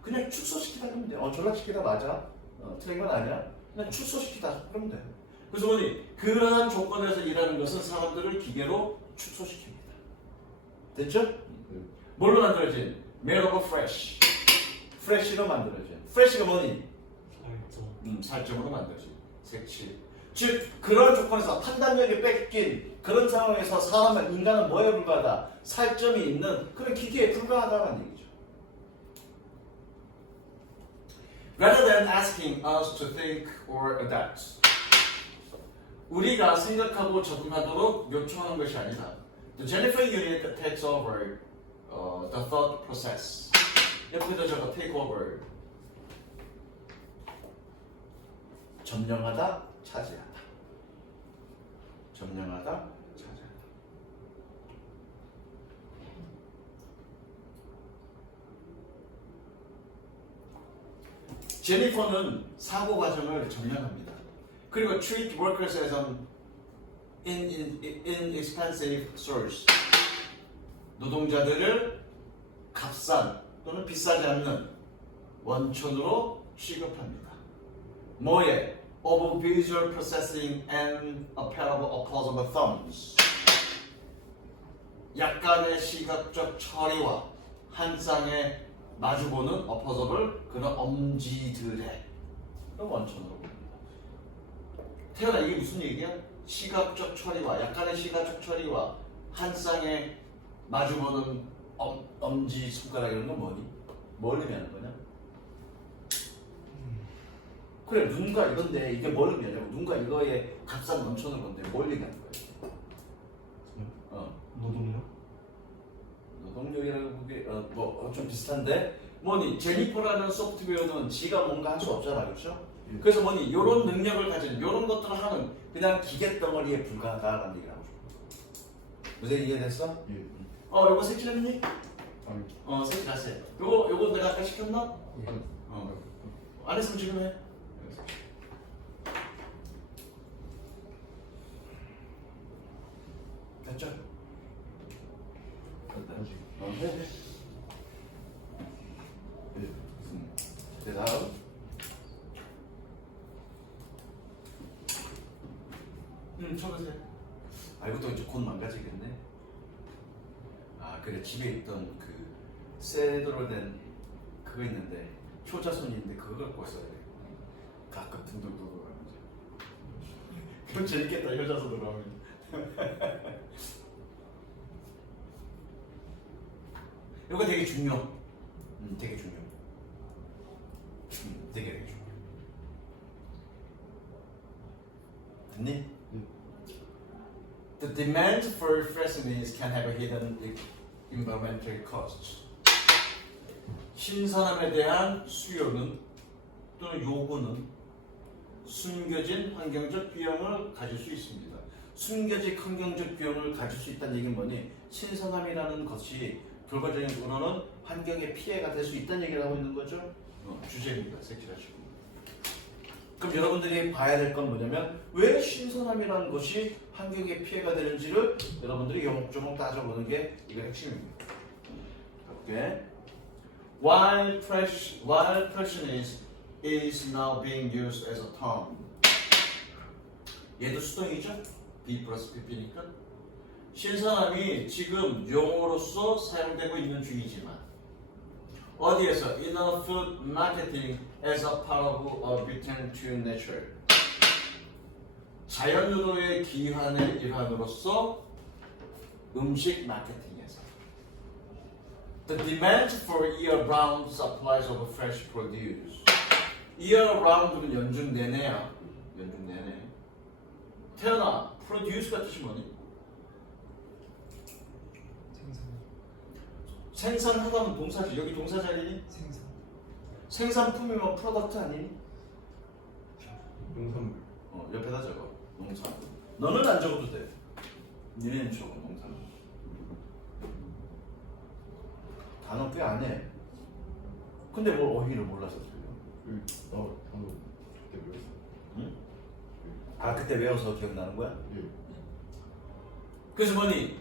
그냥 축소시키다 그러면 돼. 전락시키다 맞아. 틀린 건 아니야. 그냥 축소시키다 그러면 돼. 그래서 뭐니? 그러한 조건에서 일하는 것은 사람들을 기계로 축소시킵니다. 됐죠? 네. 뭘로 만들어진? made of fresh. fresh로 만들어진. fresh가 뭐니? 살점. 살점으로 만들어진. 색칠. 즉 그런 조건에서 판단력이 뺏긴 그런 상황에서 인간은 뭐에 불과하다? 살점이 있는 그런 기계에 불과하다는 얘기죠. Rather than asking us to think or adapt, 우리가 생각하고 적응하도록 요청하는 것이 아니다. The Jennifer unit takes over the thought process. 옆에도 저거 take over. 점령하다, 차지하다. 점령하다, 차지하다. 제니퍼는 사고 과정을 점령합니다. 그리고 treat workers as an inexpensive source. 노동자들을 값싼 또는 비싸지 않는 원천으로 취급합니다. 뭐에? Of visual processing and opposable thumbs. 약간의 시각적 처리와 한 쌍의 마주보는 opposable 그런 엄지들의 원천으로 봅니다. 태연아 이게 무슨 얘기야? 시각적 처리와 약간의 시각적 처리와 한 쌍의 마주보는 엄지 손가락 이런 건 뭐니? 뭘 의미하는 거냐? 그래 눈과 이건데 이게 뭘 의미하냐고. 눈과 이거의 값싼 원천을 건데 뭘 얘기하는 거야? 노동력? 노동력이라고 그게 좀 비슷한데 뭐니 제니퍼라는 소프트웨어는 지가 뭔가 할 수 없잖아, 그렇죠? 그래서 뭐니 이런 능력을 가진 이런 것들을 하는 그냥 기계 덩어리에 불과하다라는 얘기를 하고 싶어. 무슨 이해됐어? 예. 요거 색칠했니? 아니. 색칠했어요. 요거 내가 아까 시켰나? 예. 안 했으면 지금 해. 됐죠? 아직. 해. 네, 다음. 쳐보세요. 이것도 이제 곧 망가지겠네. 그래 집에 있던 그 쇠도로 된 그거 있는데 효자손이 있는데 그거 갖고 써야 돼. 가끔 등등 돌아가면서. 그럼 재밌겠다 효자손으로 하면. 이거 되게 중요. 되게 중요. 되게 중요. 됐니? The demand for freshness can have a hidden environmental cost. 신선함에 대한 수요는 또는 요구는 숨겨진 환경적 비용을 가질 수 있습니다. 숨겨진 환경적 비용을 가질 수 있다는 얘기는 뭐니? 신선함이라는 것이 결과적으로는 환경에 피해가 될 수 있다는 얘기를 하고 있는 거죠. 주제입니다. 색칠하시고. 그럼 여러분들이 봐야 될 건 뭐냐면 왜 신선함이라는 것이 환경에 피해가 되는지를 여러분들이 요목조목 따져보는 게 이거 핵심입니다. 오케이. While freshness is now being used as a term. 얘도 수동이죠? B 플러스 PP니까. 신선함이 지금 용어로서 사용되고 있는 중이지만 어디에서? In a food marketing as a part of return to nature. 자연으로의 귀환의 일환으로서 음식 마케팅에서 The demand for year-round supplies of fresh produce. year-round는 연중 내내야. 연중 내내. 태연아, produce가 뜻이 뭐니? 생산하다는 동사지. 여기 동사지 아니니? 생산품이면 프로덕트 아니니? 농산물. 옆에다 적어. 농산물. 너는 안 적어도 돼. 니네는 적어 농산물. 단어 꽤 안 해. 근데 뭘 어휘를 몰라서 틀려. 방금 그때 외웠어. 응? 아 그때 외워서 기억나는 거야? 예. 그래서 뭐니?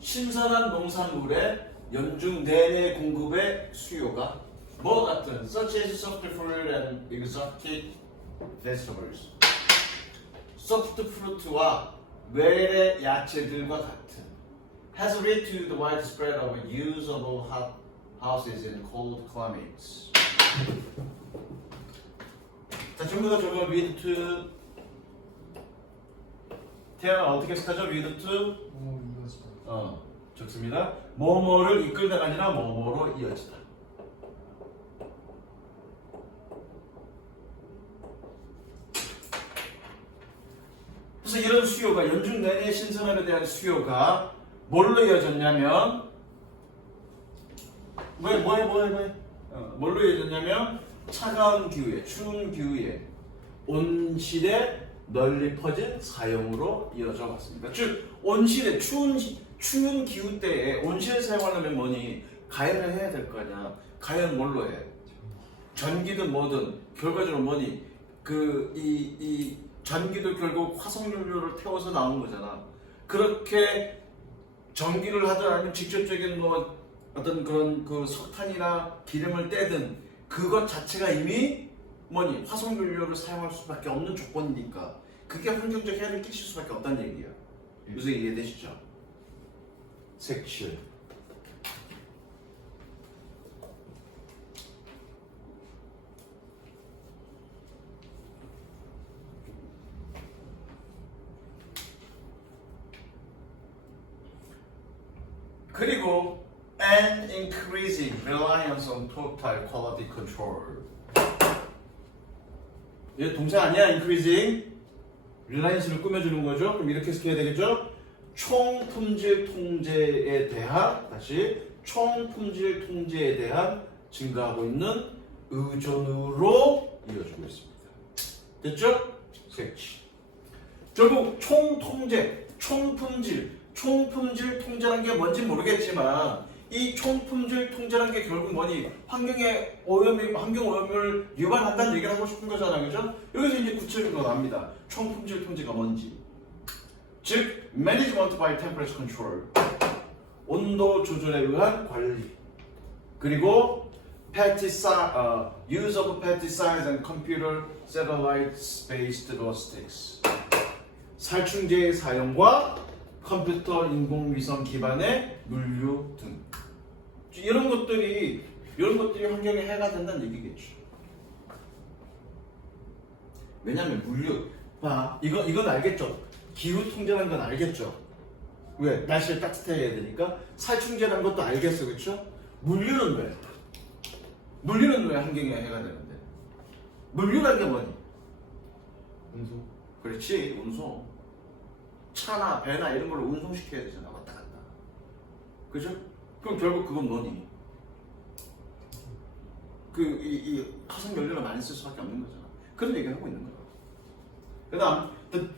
신선한 농산물의 연중 내내 공급의 수요가 뭐 같은 such as soft fruit and exotic vegetables soft fruit와 외래 야채들과 같은 has led to the widespread of usable hot houses in cold climates. 자, 전부 다 저거 read to 태양은 어떻게 해석하죠? read to 이거지. 좋습니다. 뭐뭐를 이끌다가 아니라 뭐뭐로 이어지다. 그래서 이런 수요가 연중 내내 신선함에 대한 수요가 뭘로 이어졌냐면 뭘로 이어졌냐면 차가운 기후에 추운 기후에 온실에 널리 퍼진 사용으로 이어져 왔습니다. 즉 온실에 추운 기후 때에 온실을 사용하려면 뭐니? 가열을 해야 될 거 아니야. 가열 뭘로 해? 전기든 뭐든 결과적으로 뭐니? 이 전기도 결국 화석연료를 태워서 나온 거잖아. 그렇게 전기를 하든 아니면 직접적인 뭐 어떤 그런 그 석탄이나 기름을 떼든 그것 자체가 이미 뭐니? 화석연료를 사용할 수밖에 없는 조건이니까 그게 환경적 해를 끼칠 수밖에 없다는 얘기야. 무슨 이해되시죠? 색칠. 그리고 and increasing reliance on total quality control. 얘 동사 아니야? increasing reliance를 꾸며주는 거죠. 그럼 이렇게 해석해야 되겠죠? 총품질 통제에 대한 총품질 통제에 대한 증가하고 있는 의존으로 이어지고 있습니다. 됐죠? 색칠. 결국 총통제, 총품질 통제라는 게 뭔지 모르겠지만 이 총품질 통제라는 게 결국 뭐니? 환경 오염을 유발한다는 얘기를 하고 싶은 거잖아요. 그죠? 여기서 이제 구체적으로 나옵니다. 총품질 통제가 뭔지. 즉, management by temperature control. 온도 조절에 의한 관리. 그리고 use of pesticides and computer satellite-based logistics. 살충제의 사용과 컴퓨터 인공위성 기반의 물류 등 이런 것들이 환경에 해가 된다는 얘기겠죠. 왜냐하면 물류 이건 알겠죠. 기후 통제라는 건 알겠죠. 왜? 날씨를 따뜻해야 되니까. 살충제라는 것도 알겠어, 그렇죠? 물류는 왜 환경에 해가 되는데? 물류라는 게 뭐니? 운송. 그렇지, 운송. 차나 배나 이런 걸로 운송시켜야 되잖아, 왔다 갔다. 그죠? 그럼 결국 그건 뭐니? 이 화석 연료를 많이 쓸 수밖에 없는 거잖아. 그런 얘기를 하고 있는 거야.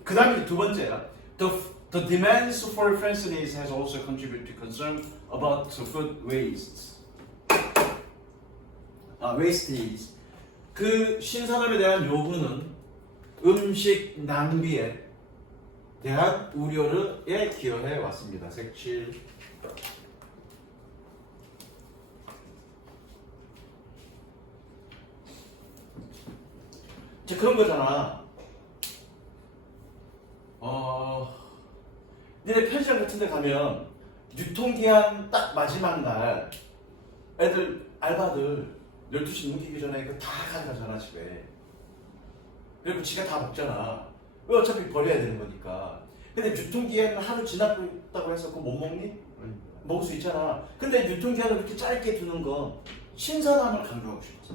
그 다음에 두 번째야. The demands for freshness has also contributed to concern about food waste. wastage. 그 신선함에 대한 요구는 음식 낭비에 대한 우려에 기여해 왔습니다. 색칠. 자, 그런 거잖아. 니네 편의점 같은 데 가면 유통기한 딱 마지막 날 알바들 12시 넘기기 전에 이거 다 가져가잖아, 집에. 그리고 지가 다 먹잖아. 왜? 어차피 버려야 되는 거니까. 근데 유통기한 하루 지났다고 해서 그거 못 먹니? 먹을 수 있잖아. 근데 유통기한을 이렇게 짧게 두는 건 신선함을 강조하고 싶어서.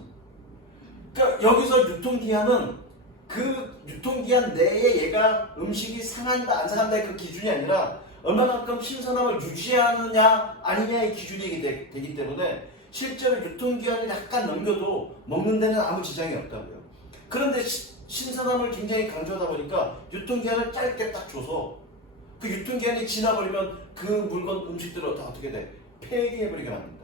그러니까 여기서 유통기한은 그 유통기한 내에 얘가 음식이 상한다 안 상한다의 그 기준이 아니라 얼마만큼 신선함을 유지하느냐 아니냐의 기준이 되기 때문에 실제로 유통기한을 약간 넘겨도 먹는 데는 아무 지장이 없다고요. 그런데 신선함을 굉장히 강조하다 보니까 유통기한을 짧게 딱 줘서 그 유통기한이 지나버리면 그 물건 음식들을 다 어떻게 돼? 폐기해버리게 만든다.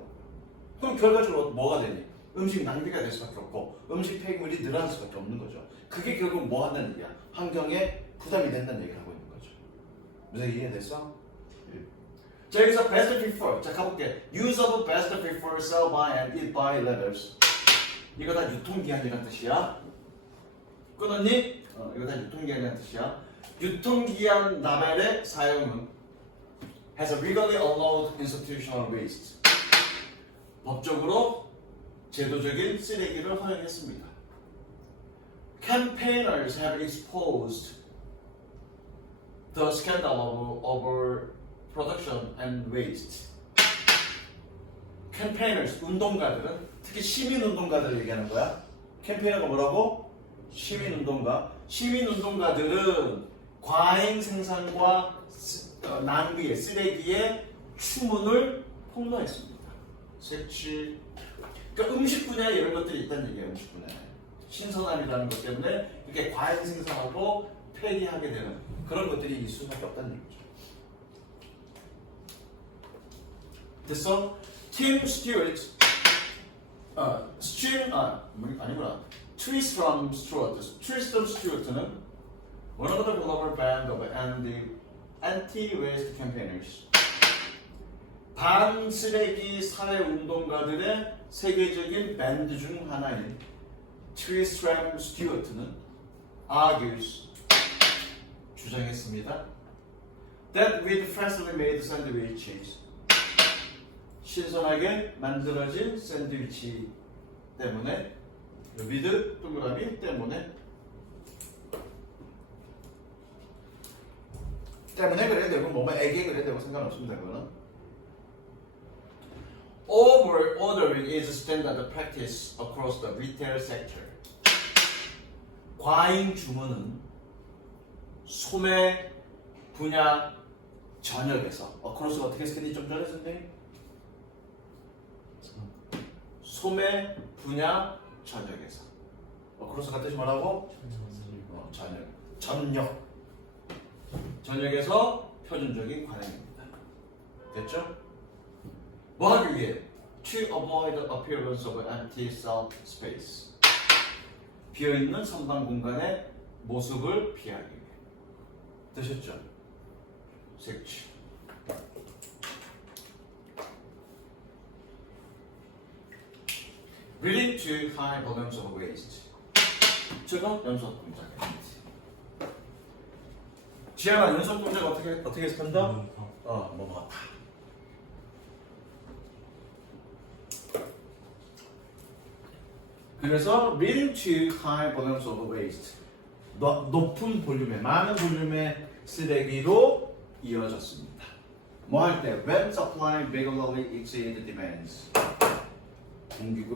그럼 결과적으로 뭐가 되니? 음식 낭비가 될 수밖에 없고 음식 폐기물이 늘어날 수밖에 없는 거죠. 그게 결국 뭐 한다는 얘기야? 환경에 부담이 된다는 얘기를 하고 있는 거죠. 무슨 이해됐어? 자 여기서 best prefer 자 가볼게. use of best prefer, sell by and eat by letters 이거 다 유통기한이라는 뜻이야. 끊었니? 이거 다 유통기한이라는 뜻이야. 유통기한 라벨의 사용은 has a legally allowed institutional waste 법적으로 제도적인 쓰레기를 허용했습니다. Campaigners have exposed the scandal of overproduction and waste. Campaigners, 운동가들은 특히 시민운동가들을 얘기하는 거야. 캠페이너가 뭐라고? 시민운동가. 시민운동가들은 과잉 생산과 낭비의 쓰레기의 추문을 폭로했습니다. 색칠. 그러니까 음식 분야에 이런 것들이 있다는 얘기예요. 음식 분야에. 신선함이라는 것 때문에 이렇게 과잉 생산하고 폐기하게 되는 그런 것들이 있을 수밖에 없다는 얘기죠. 됐어? 팀 스튜어트 아니구나. 트리스트럼 스튜어트는 one of the global band of anti-waste campaigners. 반쓰레기 사회 운동가들의 세계적인 밴드 중 하나인 트리스트럼 스튜어트는 argues 주장했습니다. That with freshly made sandwiches 신선하게 만들어진 샌드위치 때문에 with 동그라미 때문에 그래야 되고 뭐에게 그래야 되고 상관없습니다. 그거는 over ordering is standard practice across the retail sector. 과잉 주문은 소매 분야 전역에서 across가 어떻게 했었니? 좀 전에 선생님? 소매 분야 전역에서 across가 뜻이 뭐라고? 전역에서 표준적인 관행입니다. 됐죠? 뭐 하기 위해? To avoid the appearance of empty self space. 비어있는 선방 공간의 모습을 피하기 위해. 되셨죠? 색칠. Leading to high volumes of waste. 저거 연속 동작입니다. 지아가 연속 동작 어떻게 했습니다? 뭐다. 그래서 leading to high volumes of waste. 높은 볼륨의 많은 볼륨의 쓰레기로 이어졌습니다. 뭐 할 때? When supply regularly exceed demands.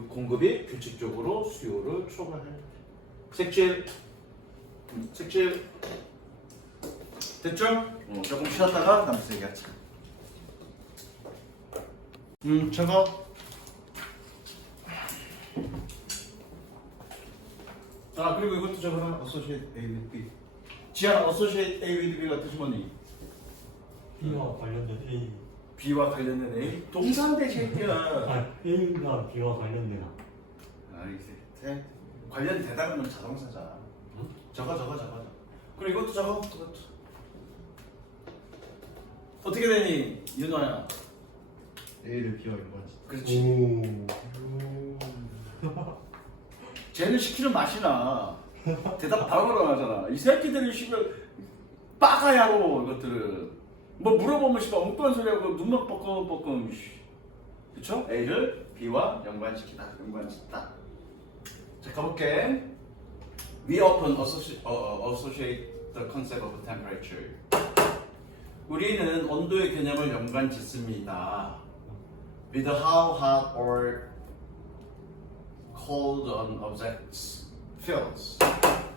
공급이 규칙적으로 수요를 초과할 때. 색칠. 됐죠? 조금 쉬었다가 다음 주에 얘기하자. 저거. 그리고 이것도 적어라. Associate A with B. 지하 Associate A with B가 뜻이 뭐니? B와 관련된 A. B와 관련된 A? 동사인데 새끼야. A가 B와 관련되나? 이제 관련되다는 자동사잖아. 적어. 그리고 이것도 적어. 이것도. 어떻게 되니 윤호야? A를 B와 연관시. 그렇지. 쟤는 시키는 맛이 나. 대답 바로 나잖아. 이 새끼들이 씨발 빠가야로 이것들은 뭐 물어보면 씨발 엉뚱한 소리하고 눈만 뻐끔뻐끔. 그쵸? A를 B와 연관시키다. 자 가볼게. We often associate the concept of temperature. 우리는 온도의 개념을 연관짓습니다. With how hot or cold an object feels.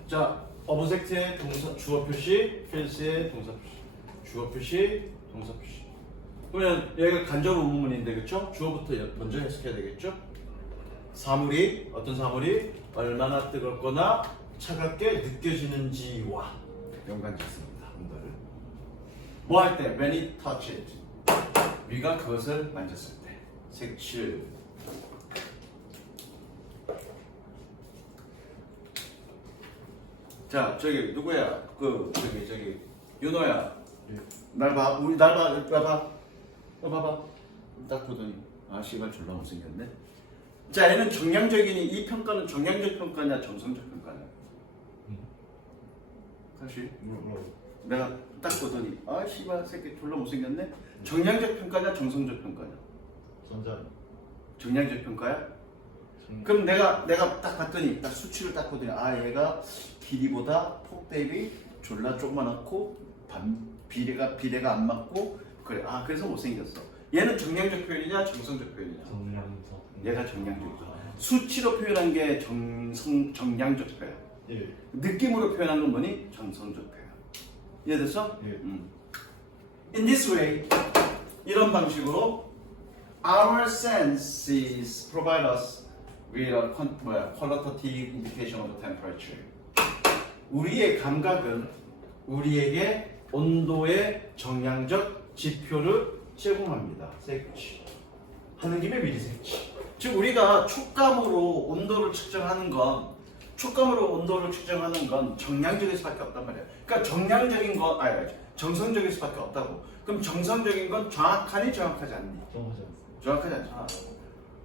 자, object의 동사 주어 표시, feels의 동사 표시. 주어 표시, 동사 표시. 그러면 여기가 간접 의문문인데 그렇죠? 주어부터 먼저 해석해야 되겠죠? 사물이 어떤 사물이 얼마나 뜨겁거나 차갑게 느껴지는지와 연관이 있습니다. 온도를 뭐 할 때? When it touches 우리가 그것을 만졌을 때 색칠 자 저기 누구야? 저기 윤호야 날 봐. 우리 날 봐. 너 봐봐. 딱 보더니 아 씨발 졸라 못생겼네. 자 얘는 정량적이니 이 평가는 정량적 평가냐 정성적 평가냐? 사실 내가 딱 보더니 아 씨발 새끼 졸라 못생겼네. 정량적 평가냐 정성적 평가냐? 전자. 정량적 평가야? 그럼 내가 딱 봤더니 딱 수치를 딱 보더니 아 얘가 길이보다 폭 대비 졸라 조그만하고 비례가 안 맞고 그래 아 그래서 못생겼어. 얘는 정량적 표현이냐 정성적 표현이냐? 정량적. 얘가 정량적. 수치로 표현한 게 정량적 표현. 예. 느낌으로 표현한 건 뭐니? 정성적 표현. 이해됐어? 예. In this way 이런 방식으로 our senses provide us with a qualitative indication of the temperature. 우리의 감각은 우리에게 온도의 정량적 지표를 제공합니다. 색치. 하는 김에 미리 색치. 즉 우리가 촉감으로 온도를 측정하는 건 정량적일 수밖에 없단 말이야. 그러니까 정량적인 건 정성적일 수밖에 없다고. 그럼 정성적인 건 정확하니 정확하지 않니? 정하지 않습니다. 정확하지 않잖아.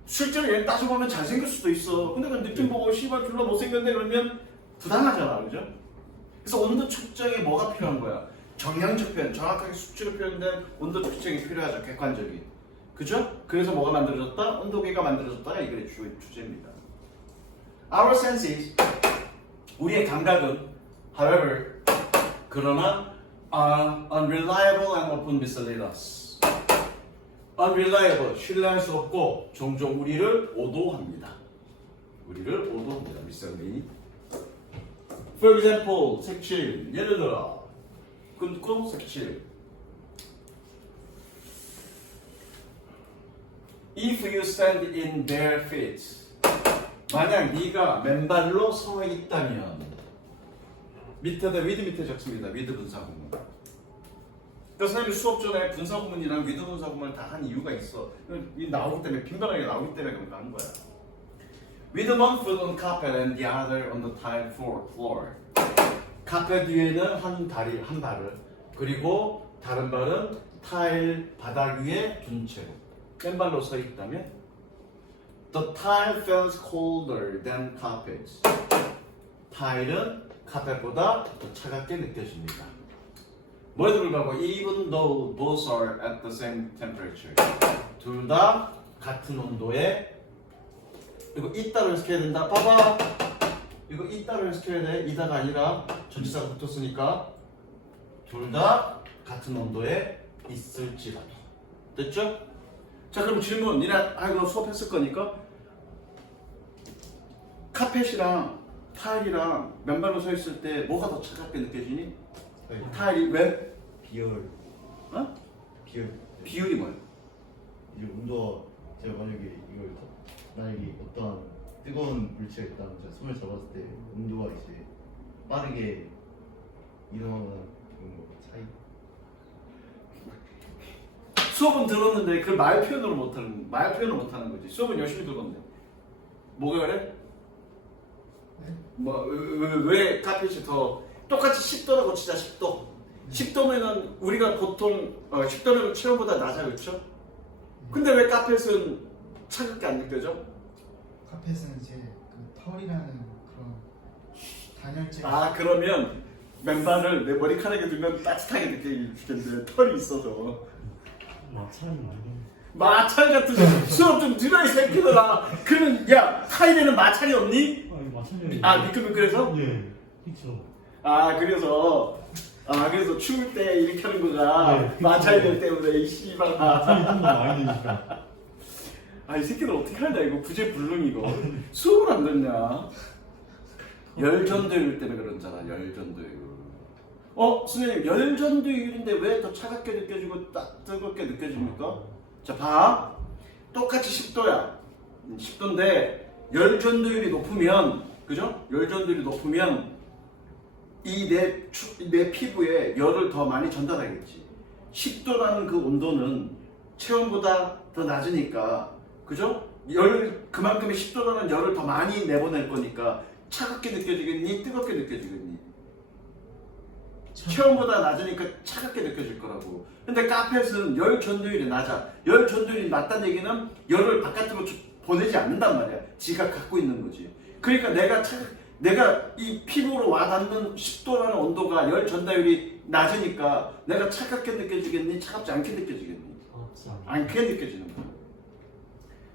실제로 얘를 따져보면 잘생길 수도 있어. 근데 그 느낌 보고 씨발 졸라 못생겼네 그러면 부당하잖아. 그죠? 그래서 온도 측정에 뭐가 필요한 거야? 정량적 표현, 정확하게 수치로 표현된 온도 측정이 필요하죠. 객관적인. 그죠? 그래서 뭐가 만들어졌다? 온도계가 만들어졌다가 이게 주제입니다. Our senses, 우리의 감각은, however, 그러나 are unreliable and often mislead us. unreliable, 신뢰할 수 없고 종종 우리를 오도합니다. mislead. For example, 색칠. 예를 들어 끊고 색칠. If you stand in bare feet, 만약 네가 맨발로 서 있다면 밑에다 with 밑에 적습니다. with 분사구문. 그러니까 선생님이 수업 전에 분사구문이랑 with 분사구문을 다 한 이유가 있어. 이 나오기 때문에 빈번하게 나오기 때문에 그런 거 한 거야. With one foot on carpet and the other on the tile floor. 카펫 위에는 한 발을 그리고 다른 발은 타일 바닥 위에 둔 채로 맨발로 서 있다면 The tile feels colder than carpet. 타일은 카펫보다 더 차갑게 느껴집니다. 뭐에도 불구하고 even though both are at the same temperature. 둘 다 같은 온도에 이거 있다로 해석해야 된다. 봐봐. 이거 있다로 해석해야 돼. 이다가 아니라 전치사가 붙었으니까 둘 다 같은 온도에 있을지라도. 됐죠? 자 그럼 질문. 니네 이거 수업했을 거니까 카펫이랑 타일이랑 맨발로 서 있을 때 뭐가 더 차갑게 느껴지니? 타일이 왜? 비열. 어? 비열. 비율이 뭐야? 이제 온도가 제가 만약에 어떠한 뜨거운 물체가 있다면 제가 손을 잡았을 때 온도가 이제 빠르게 일어나는 그런 거 차이. 수업은 들었는데 그 말 표현을 못하는 거지. 수업은 열심히 들었는데 뭐가 그래? 왜 카펫이 더 똑같이 10도라고 치자. 10도면은 우리가 보통 10도면 체온보다 낮아 그렇죠? 근데 왜 카펫은 차갑게 안 느껴져? 카펫은 이제 그 털이라는 그런 단열재. 아 그러면 맨발을 내 머리카락에 두면 따뜻하게 느껴지겠는데 털이 있어서 마찰이 말고. 마찰 같은 수업 좀 들어 이 새끼들아. 그러면 야 타일에는 마찰이 없니? 마찰이. 아 미끌미끌해서? 예, 그렇죠. 아 그래서 추울 때 이렇게 하는 거가 네, 마찰들 때문에 이 씨발. 마찰이 좀 더 많이 되니까. 아 이 새끼들 어떻게 하냐 이거 부재불능 이거. 수업을 안 듣냐? 열전도율 때문에 그런잖아. 열전도율. 선생님 열전도율인데 왜 더 차갑게 느껴지고 뜨겁게 느껴집니까? 자 봐. 똑같이 10도야. 10도인데 열전도율이 높으면 그죠? 열 전도율이 높으면 이 내 피부에 열을 더 많이 전달하겠지. 10도라는 그 온도는 체온보다 더 낮으니까, 그죠? 그만큼의 10도라는 열을 더 많이 내보낼 거니까 차갑게 느껴지겠니? 뜨겁게 느껴지겠니? 체온보다 낮으니까 차갑게 느껴질 거라고. 근데 카펫은 열 전도율이 낮아. 열 전도율이 낮다는 얘기는 열을 바깥으로 보내지 않는단 말이야. 지가 갖고 있는 거지. 그러니까 내가 이 피부로 와닿는 10도라는 온도가 열 전달율이 낮으니까 내가 차갑게 느껴지겠니? 차갑지 않게 느껴지겠니? 않게 느껴지는 거야.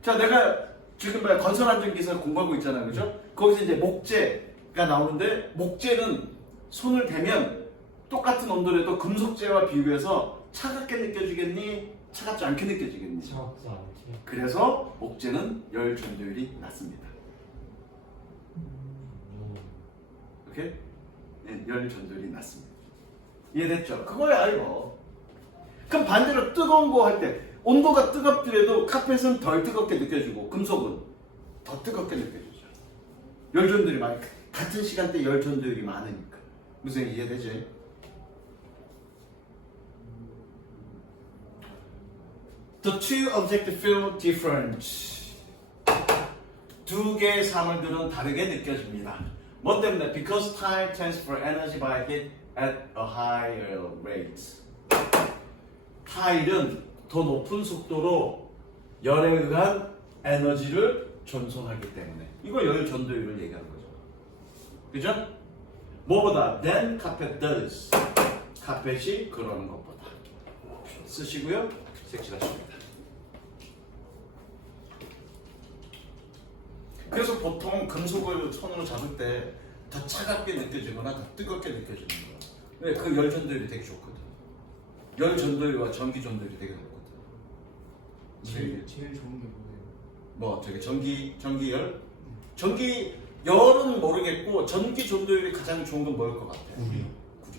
자, 내가 지금 건설안전기사 공부하고 있잖아, 그죠? 거기서 이제 목재가 나오는데, 목재는 손을 대면 똑같은 온도라도 금속재와 비교해서 차갑게 느껴지겠니? 차갑지 않게 느껴지겠니? 차갑지 않게. 그래서 목재는 열 전도율이 낮습니다. 오케이? 네, 열 전도율이 낮습니다. 이해됐죠? 그거야 이거. 그럼 반대로 뜨거운 거 할 때 온도가 뜨겁더라도 카펫은 덜 뜨겁게 느껴지고 금속은 더 뜨겁게 느껴지죠. 열 전도율이 많이 같은 시간대 열 전도율이 많으니까. 무슨 얘기 이해되지? The two objects feel different. 두 개의 사물들은 다르게 느껴집니다. 뭐 때문에? Because time transfers energy by heat at a higher rate. 타일은 더 높은 속도로 열에 의한 에너지를 전송하기 때문에. 이거 열 전도율을 얘기하는 거죠. 그죠? 뭐보다? Than carpet does. 카펫이 그러는 것보다. 쓰시고요. 색칠하십니다. 그래서 보통 금속을 손으로 잡을 때 더 차갑게 느껴지거나 더 뜨겁게 느껴지는 거야. 왜? 그 열 전도율이 되게 좋거든. 열 전도율과 전기 전도율이 되게 높거든. 제일 좋은 게 뭐예요? 뭐 저기 전기열? 열은 모르겠고 전기 전도율이 가장 좋은 건 뭐일 것 같아? 구리요. 구리.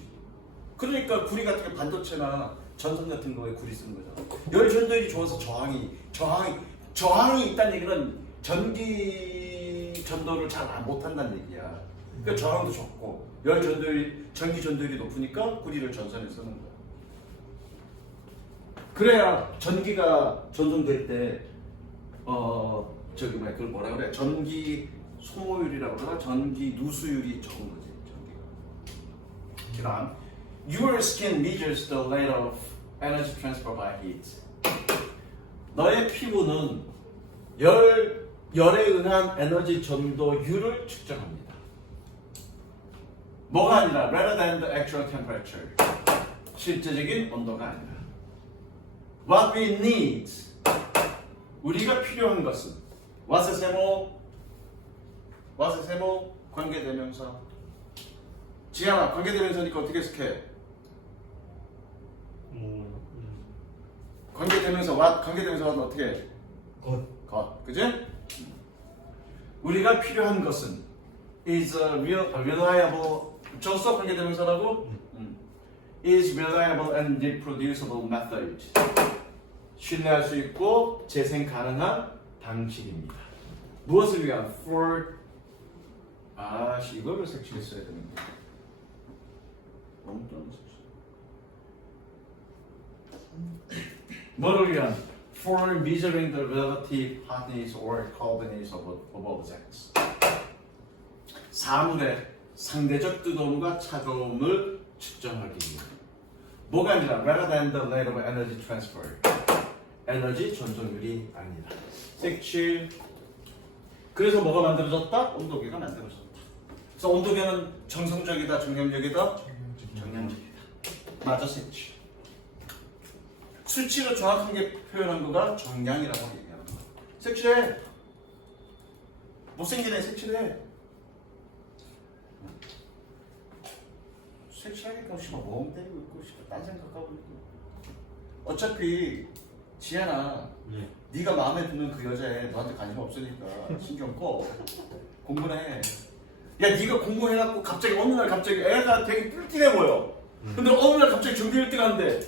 그러니까 구리 같은 게 반도체나 전선 같은 거에 구리 쓰는 거잖아. 열 전도율이 좋아서 저항이 있다는 얘기는 전기 전도를 잘 못한다는 얘기야. 그러니까 저항도 좋고 전기 전도율이 높으니까 구리를 전선에 쓰는 거야. 그래야 전기가 전송될 때 그걸 뭐라 그래? 전기 소모율이라고 그러나 전기 누수율이 적은 거지. 전기가. 그다음 Your skin measures the rate of energy transfer by heat. 너의 피부는 열에 의한 에너지 전도율을 측정합니다. 뭐가 아니라 rather than the actual temperature. 실제적인 온도가 아니라. What we need. 우리가 필요한 것은 What's a symbol? 관계대명사. 지현아, 관계대명사니까 어떻게 해석해? 관계대명사 what? 관계대명사는 어떻게 해? 것. 그지? 우리가 필요한 것은 is a reliable. 줬어 관계대명사라고? is reliable and reproducible method. 신뢰할 수 있고 재생 가능한 방식입니다. 무엇을 위한? for 이거를 색칠했어야 되는데 너무 떨어졌어. 뭐를 위한? for measuring the relative hotness or coldness of objects. 사물의 상대적 뜨거움과 차가움을 측정하기 위해. 뭐가 아니라 rather than the rate of energy transfer. 에너지 전송률이 아니다. 색칠. 그래서 뭐가 만들어졌다? 온도계가 만들어졌다. 그래서 온도계는 정성적이다, 정량적이다? 정량적이다. 맞아, 색칠. 수치로 정확하게 표현한 거가 정량이라고 얘기하는 거야. 색칠해. 못생긴 애 색칠해. 색칠하니까 씨발 멍 때리고 있고 씨발 딴 생각하고 있고. 어차피 지현아, 네가 마음에 드는 그 여자애 너한테 관심 없으니까 신경 꺼. 공부나 해. 야, 네가 공부해갖고 갑자기 어느 날 갑자기 애가 되게 뿔팅해 보여. 근데 어느 날 갑자기 전교 1등 한대.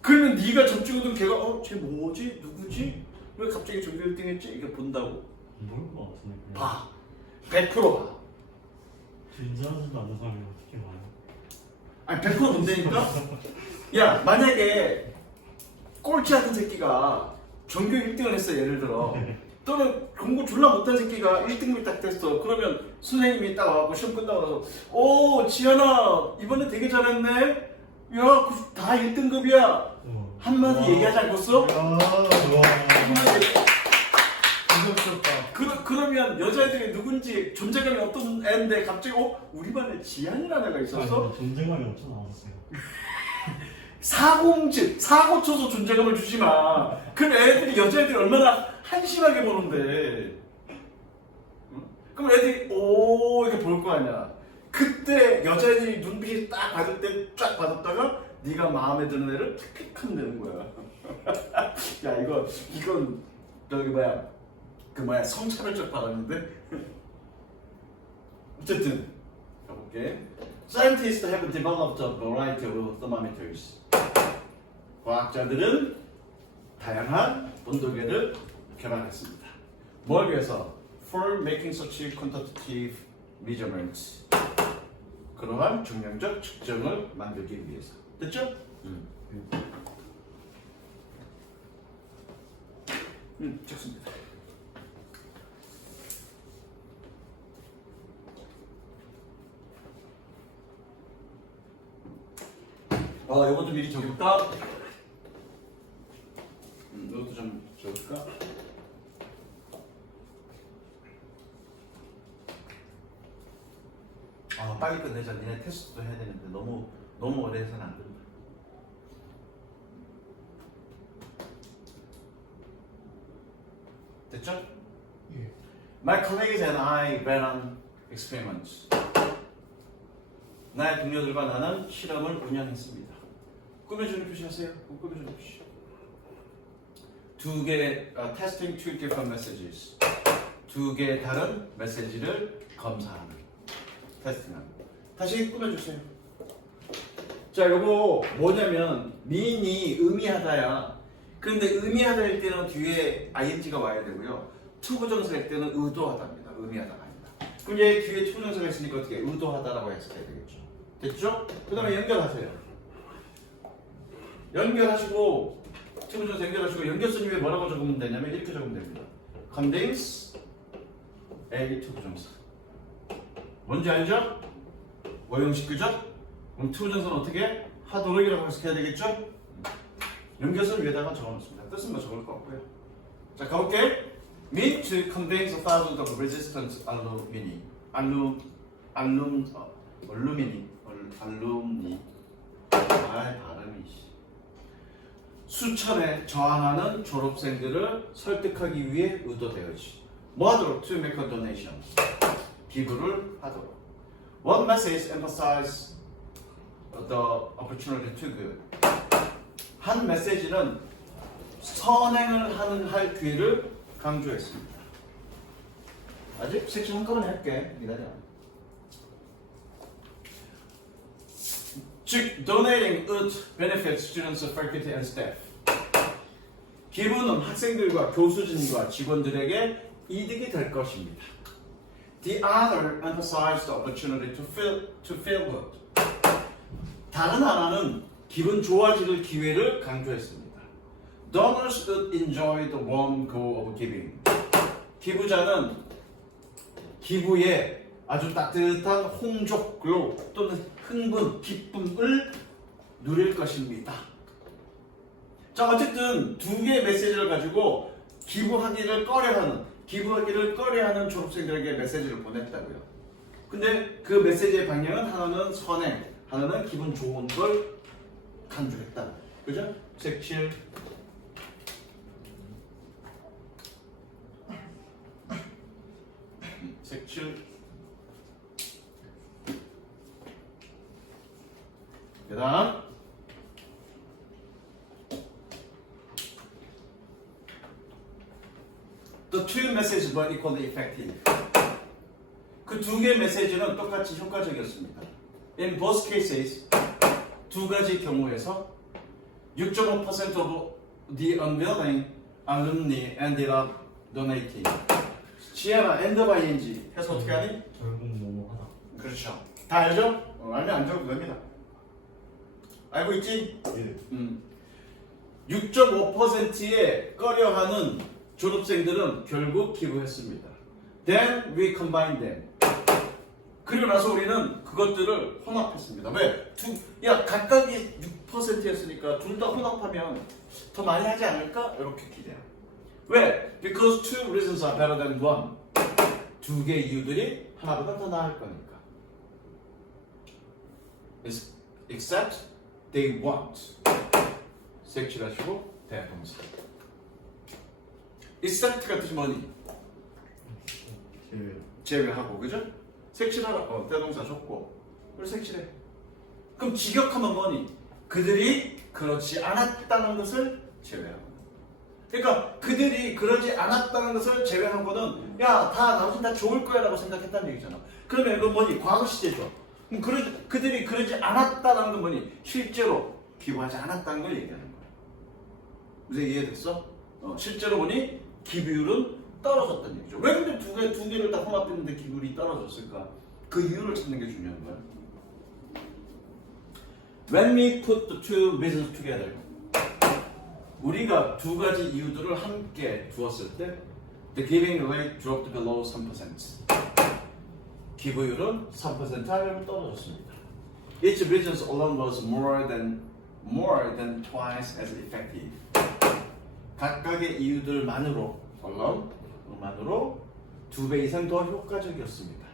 그러면 네가 접촉하던 걔가 쟤 뭐지? 누구지? 왜 갑자기 전교 1등 했지? 이게 본다고. 모를 것 같은데. 봐. 100% 봐. 인정하지도 않는 사람이 어떻게 말해? 아니 100% 문제니까. 야 만약에 꼴찌 같은 새끼가 전교 1등을 했어 예를 들어. 또는 공부 졸라 못한 새끼가 1등급이 딱 됐어. 그러면 선생님이 딱 와갖고 시험 끝나고 나서 오 지현아 이번에 되게 잘했네. 야 다 1등급이야. 한마디 얘기하지 않겠어? 그러면 여자애들이 누군지 존재감이 어떤 애인데 갑자기 우리 반에 지한이라는 애가 있었어? 존재감이 엄청 나왔어요. 사고 쳐서 존재감을 주지 마. 그럼 애들이 여자애들이 얼마나 한심하게 보는데. 응? 그럼 애들이 오 이렇게 볼 거 아니야. 그때 여자애들이 눈빛이 딱 받을 때 쫙 받았다가 네가 마음에 드는 애를 픽픽하면 되는 거야. 야 이건 저기 성차별적 발언인데. 어쨌든 가볼게. Scientists have developed a variety of thermometers. 과학자들은 다양한 온도계를 개발했습니다. 뭘 위해서? For making such quantitative measurements. 그러한 중량적 측정을 만들기 위해서. 됐죠? 좋습니다. 이것도 미리 적을까? 이것도 좀 적을까? 빨리 끝내자. 니네 테스트도 해야 되는데 너무 오래 해서는 안 된다. 됐죠? 예. My colleagues and I ran an experiment. 나의 동료들과 나는 실험을 운영했습니다. 꾸며주는 표시하세요. 꾸며주는 표시. testing two different messages. 두 개의 다른 메시지를 검사하는, 테스팅하는. 다시 꾸며주세요. 자, 요거 뭐냐면 mean이 의미하다야. 그런데 의미하다일 때는 뒤에 ing가 와야 되고요. 투부정사일 때는 의도하다입니다. 의미하다가 아니다. 그럼 얘 뒤에 투부정사가 있으니까 어떻게 의도하다라고 해석해야 되겠죠. 됐죠? 그 다음에 연결하세요. 연결하시고 투부정사 연결하시고 연결선 위에 뭐라고 적으면 되냐면 이렇게 적으면 됩니다. contains A 투부정사. 뭔지 알죠? 오형식 그죠? 그럼 투부정사는 어떻게? 하도록이라고 해석해야 되겠죠? 연결선 위에다가 적어놓습니다. 뜻은 뭐 적을 거 없고요. 자, 가볼게. Meat contains thousands of resistant alumni. 발음이. 수천에 저항하는 졸업생들을 설득하기 위해 의도되었지. 뭐 하도록? To make a donation. 기부를 하도록. One message emphasizes the opportunity to give. 한 메시지는 선행을 할 기회를 강조했습니다. 아직 섹션 한꺼번에 할게. 기다려. 즉, donating would benefit students, faculty, and staff. 기부는 학생들과 교수진과 직원들에게 이득이 될 것입니다. The other emphasized the opportunity to feel good. 다른 하나는 기분 좋아질 기회를 강조했습니다. Donors would enjoy the warm glow of giving. 기부자는 기부에 아주 따뜻한 홍족, 글로우 또는 흥분, 기쁨을 누릴 것입니다. 자, 어쨌든 두 개의 메시지를 가지고 기부하기를 꺼려하는 졸업생들에게 메시지를 보냈다고요. 근데 그 메시지의 방향은 하나는 선행, 하나는 기분 좋은 걸 강조했다. 그죠? 책 7. 책 7. 그 다음. The two messages were equally effective. 그 두 개의 메시지는 똑같이 효과적이었습니다. In both cases, 두 가지 경우에서 6.5% of the unwilling alumni ended up donating. 지혜나 end by ing 해서 어떻게 하니? 결국 뭐뭐 하다. 그렇죠. 다 알죠? 알면 안 적어도 됩니다. 알고 있지? 예. 6.5%에 꺼려하는 졸업생들은 결국 기부했습니다. Then we combine them. 그리고 나서 우리는 그것들을 혼합했습니다. 왜? 각각이 6%였으니까 둘 다 혼합하면 더 많이 하지 않을까? 이렇게 기대요. 왜? Because two reasons are better than one. 두 개의 이유들이 하나보다 더 나을 거니까. Except they won't. 색칠하시고 대동사. Except가 뜻이 뭐니? 제외하고, 그죠? 색칠하라. 대동사 줬고. 그걸 색칠해. 그럼 직역하면 뭐니? 그들이 그렇지 않았다는 것을 제외하고. 그러니까 그들이 그러지 않았다는 것을 제외하고는 야, 나머지는 다 좋을 거야 라고 생각했다는 얘기잖아. 그러면 이건 뭐니? 과거 시제죠. 그들이 그러지 않았다는 건 뭐니? 실제로 기부하지 않았다는 걸 얘기하는 거야. 무슨 이해됐어? 실제로 보니 기부율은 떨어졌다는 얘기죠. 왜 근데 두 개를 다 혼합했는데 기부율이 떨어졌을까? 그 이유를 찾는 게 중요한 거야. When we put the two reasons together, 우리가 두 가지 이유들을 함께 두었을 때 the giving rate dropped below 3%. 기부율은 3% 아래로 떨어졌습니다. Each reasons alone was more than twice as effective. 각각의 이유들만으로 두 배 이상 더 효과적이었습니다.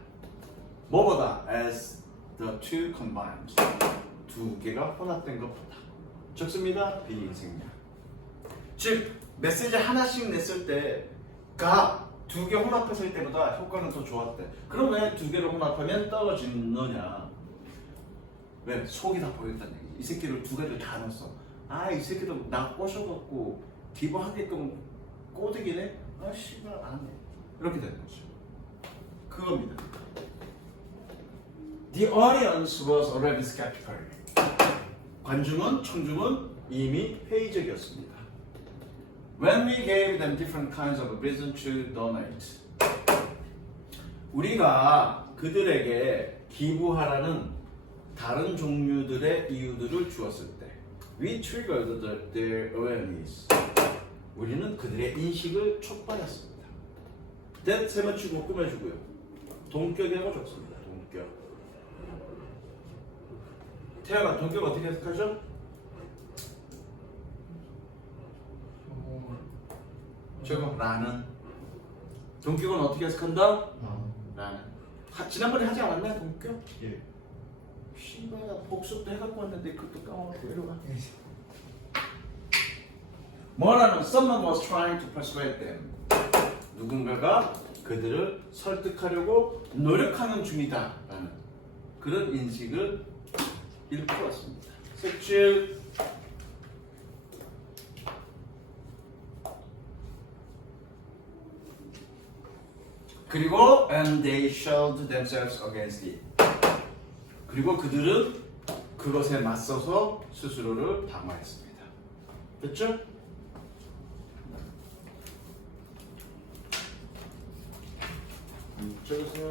뭐보다? As the two combined. 두 개가 혼합된 것보다. 적습니다. 비생략. 즉 메시지 하나씩 냈을 때가 두 개 혼합했을 때보다 효과는 더 좋았대. 그럼 왜 두 개를 혼합하면 떨어지느냐? 왜? 속이 다 보였다는 얘기. 이 새끼를 두 개를 다 넣었어. 이 새끼도 나 꼬셔갖고 기부하게끔 꼬드기네? 씨발 안 해. 이렇게 되는 거죠. 그겁니다. The audience was already skeptical. 청중은 이미 회의적이었습니다. When we gave them different kinds of reason to donate. 우리가 그들에게 기부하라는 다른 종류들의 이유들을 주었을 때 we triggered their awareness. 우리는 그들의 인식을 촉발했습니다. that 세면치고 꾸며주고요. 동격이라고 적습니다. 동격. 태양아, 동격 어떻게 해석하죠? 저거 라는. 동격은 어떻게 해석한다? 라는. 지난번에 하지 않았나요, 동격? 예. 씨발, 복습도 해갖고 왔는데 그것도 까먹고 이러가. 뭐라는? Someone was trying to persuade them. 누군가가 그들을 설득하려고 노력하는 중이다라는 그런 인식을 일깨웠습니다. 색칠. 그리고 and they showed themselves against it. 그리고 그들은 그것에 맞서서 스스로를 방어했습니다. 됐죠? 적으세요.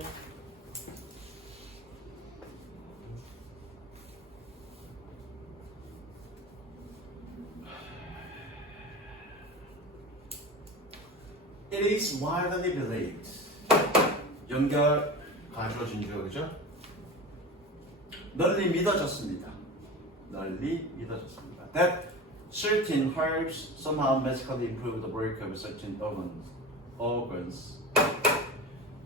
It is widely believed. 연결 가져진죠, 그죠? 널리 믿어졌습니다. That certain herbs somehow magically improve the work of certain organs.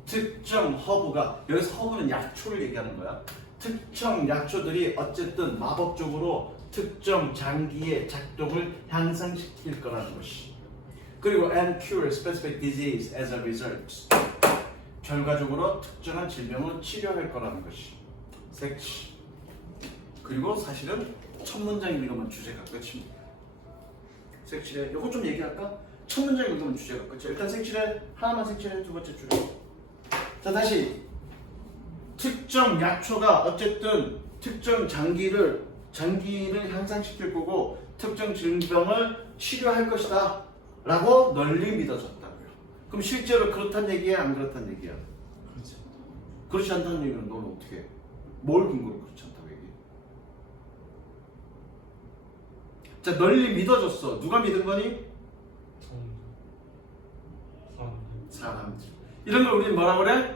특정 허브가, 여기서 허브는 약초를 얘기하는 거야. 특정 약초들이 어쨌든 마법적으로 특정 장기의 작동을 향상시킬 거라는 것이. 그리고 and cure specific disease as a result. 결과적으로 특정한 질병을 치료할 거라는 것이. 색치. 그리고 사실은 첫 문장 읽으면 주제가 끝입니다. 색칠해. 이거 좀 얘기할까? 첫 문장 읽으면 주제가 끝이야. 일단 색칠해. 하나만 색칠해. 두 번째 줄여. 자, 다시. 특정 약초가 어쨌든 특정 장기를 향상시킬 거고 특정 질병을 치료할 것이다 라고 널리 믿어졌다고요. 그럼 실제로 그렇단 얘기야, 안 그렇단 얘기야? 그렇죠. 그렇지 않다는 얘기는 너는 어떻게 해? 뭘 근거로 그렇지 않다고 얘기해? 자, 널리 믿어줬어. 누가 믿은 거니? 사람들. 이런 걸 우리는 뭐라 그래?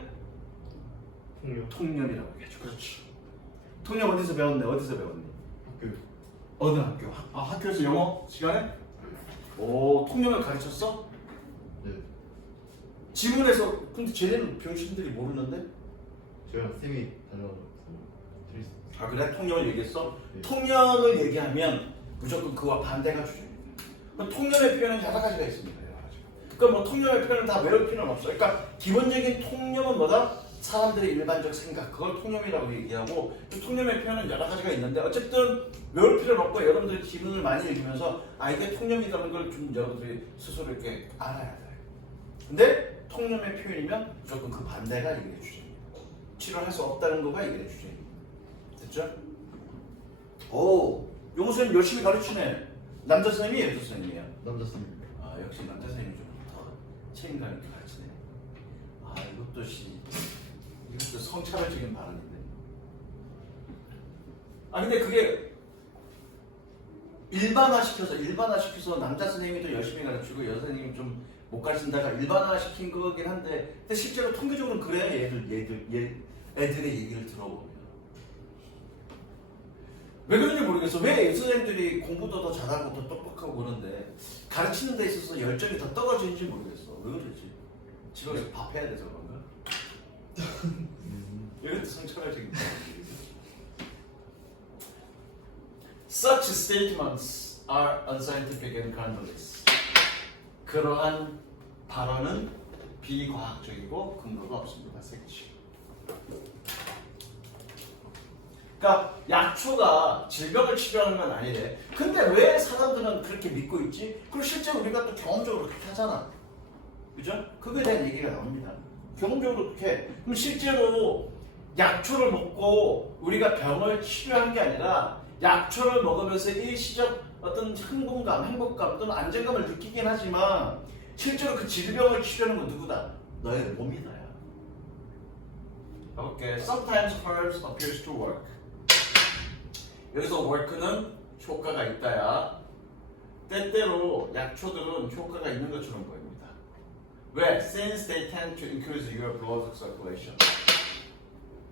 통역. 통념이라고 얘기하죠. 그렇지. 통념 어디서 배웠네? 어디서 배웠니? 학교. 어느 학교? 학교에서 영어 시간에? 오, 통념을 가르쳤어? 네. 지문에서. 근데 쟤네는 병신들이 모르는데? 제가 쌤이 다녀와서 드렸어요. 아, 그래? 통념을 얘기했어? 네. 통념을 얘기하면 무조건 그와 반대가 주제입니다. 통념의 표현은 여러 가지가 있습니다. 여러 가지. 그러니까 뭐 통념의 표현을 다 외울 필요는 없어. 그러니까 기본적인 통념은 뭐다? 사람들의 일반적 생각, 그걸 통념이라고 얘기하고, 그 통념의 표현은 여러 가지가 있는데 어쨌든 외울 필요는 없고 여러분들이 기능을 많이 읽으면서 이게 통념이라는 걸 좀 여러분들이 스스로 이렇게 알아야 돼. 근데 통념의 표현이면 무조건 그 반대가 얘기해 주제입니다. 치료할 수 없다는 거가 얘기해 주제입니다. 됐죠? 오, 용호 선생님 열심히 가르치네. 남자 선생님이에요, 여자 선생님이에요? 남자 쌤. 아, 역시 남자 선생님이 좀 더 책임감 있게 가르치네. 아, 이것도 성차별적인 발언인데. 근데 그게 일반화시켜서 남자 선생님이 더 열심히 가르치고 여자 선생님이 좀 못 가르친다가 일반화시킨 거긴 한데, 근데 실제로 통계적으로는 그래. 애들의 얘기를 들어보면 왜 그런지 모르겠어. 왜 선생님들이 공부도 더 잘하고 더 똑똑하고 그런데 가르치는 데 있어서 열정이 더 떨어지는지 모르겠어. 왜 그러지? 집에서 밥 해야 돼서 그런가? 이것도 성차별적인 발언이지. Such statements are unscientific and groundless. 그러한 발언은 비과학적이고 근거가 없습니다. 색치. 그러니까 약초가 질병을 치료하는 건 아니래. 근데 왜 사람들은 그렇게 믿고 있지? 그리고 실제 우리가 또 경험적으로 그렇게 하잖아. 그죠? 그거에 대한 얘기가 나옵니다. 경험적으로 그렇게 해. 그럼 실제로 약초를 먹고 우리가 병을 치료한 게 아니라 약초를 먹으면서 일시적 어떤 흥분감, 행복감 또는 안정감을 느끼긴 하지만 실제로 그 질병을 치료하는 건 누구다? 너의 몸이다야. 가볼게. Sometimes herbs appears to work. 여기서 work는 효과가 있다야. 때때로 약초들은 효과가 있는 것처럼 보입니다. 왜? Since they tend to increase your blood circulation.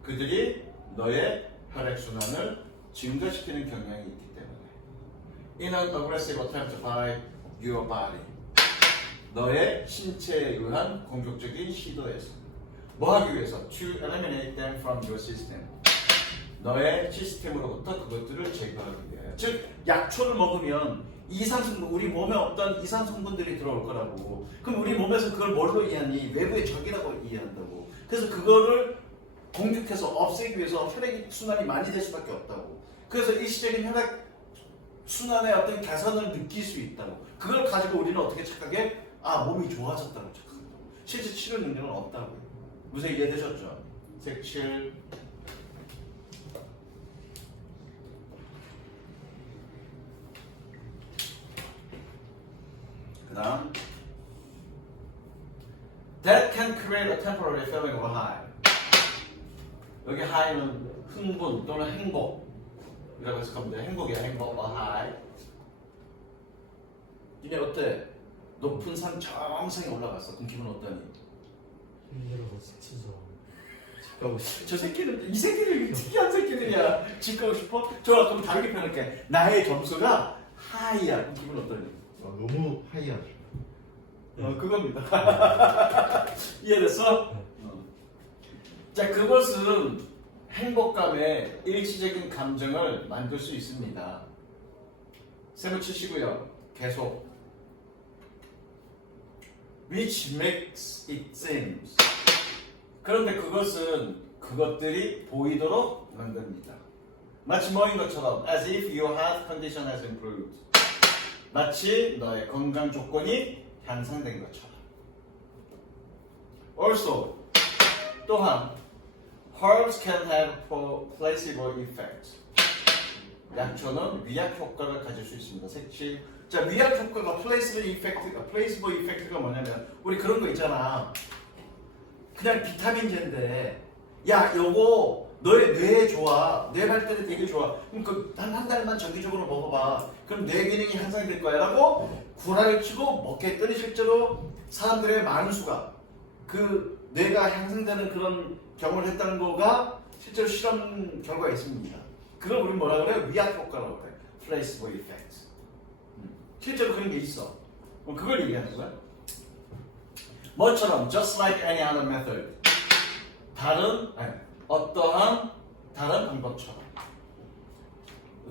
그들이 너의 혈액순환을 증가시키는 경향이 있기 때문에. In an aggressive attempt by your body. 너의 신체에 의한 공격적인 시도에서. 뭐 하기 위해서? To eliminate them from your system. 너의 시스템으로부터 그것들을 제거하기 위하여. 즉, 약초를 먹으면 이상성분, 우리 몸에 어떤 이상성분들이 들어올 거라고. 그럼 우리 몸에서 그걸 뭘로 이해하니? 외부의 적이라고 이해한다고. 그래서 그거를 공격해서 없애기 위해서 혈액 순환이 많이 될 수밖에 없다고. 그래서 일시적인 혈액 순환의 어떤 개선을 느낄 수 있다고. 그걸 가지고 우리는 어떻게 착각해? 몸이 좋아졌다고 착각한다고. 실제 치료 능력은 없다고. 무슨 이해되셨죠? 색칠. 그 다음 That can create a temporary feeling of high. 여기 high는 흥분 또는 행복이라고 해석하면 돼. 행복이야, 행복. a high. 이게 어때? 높은 산 정상에 올라갔어. 그럼 기분 어떠니? 힘들어서 지치죠. 가고 싶어요. 저 새끼는, 이 새끼들 특이한 새끼들이야. 집 가고 싶어? 좋아, 그럼 다르게 표현할게. 나의 점수가 하이야. 그럼 기분 어떠니? 너무 하이하죠. 그겁니다. 이해됐어? 자, 그것은 행복감의 일시적인 감정을 만들 수 있습니다. 세모 치시고요. 계속. Which makes it seems. 그런데 그것들이 보이도록 만듭니다. 마치 뭐인 것처럼 as if your health condition has improved. 마치 너의 건강 조건이 향상된 것처럼. Also, 또한 herbs can have placebo effect. 약초는 위약 효과를 가질 수 있습니다. 색칠. 자, 위약 효과가 플레이스보 이펙트가 뭐냐면 우리 그런 거 있잖아. 그냥 비타민제인데 야, 요거 너의 뇌에 좋아. 뇌 발달에 되게 좋아. 그럼 한 달만 정기적으로 먹어봐. 그럼 뇌 기능이 향상이 될 거야. 라고 구라를 치고 먹게 했더니 실제로 사람들의 많은 수가 그 뇌가 향상되는 그런 경험을 했다는 거가 실제로 실험 결과가 있습니다. 그걸 우리 뭐라 그래요? 위약 효과라고 그래. Placebo effect. 실제로 그런 게 있어. 그걸 얘기하는 거야. 뭐처럼 just like any other method. 어떠한 다른 방법처럼.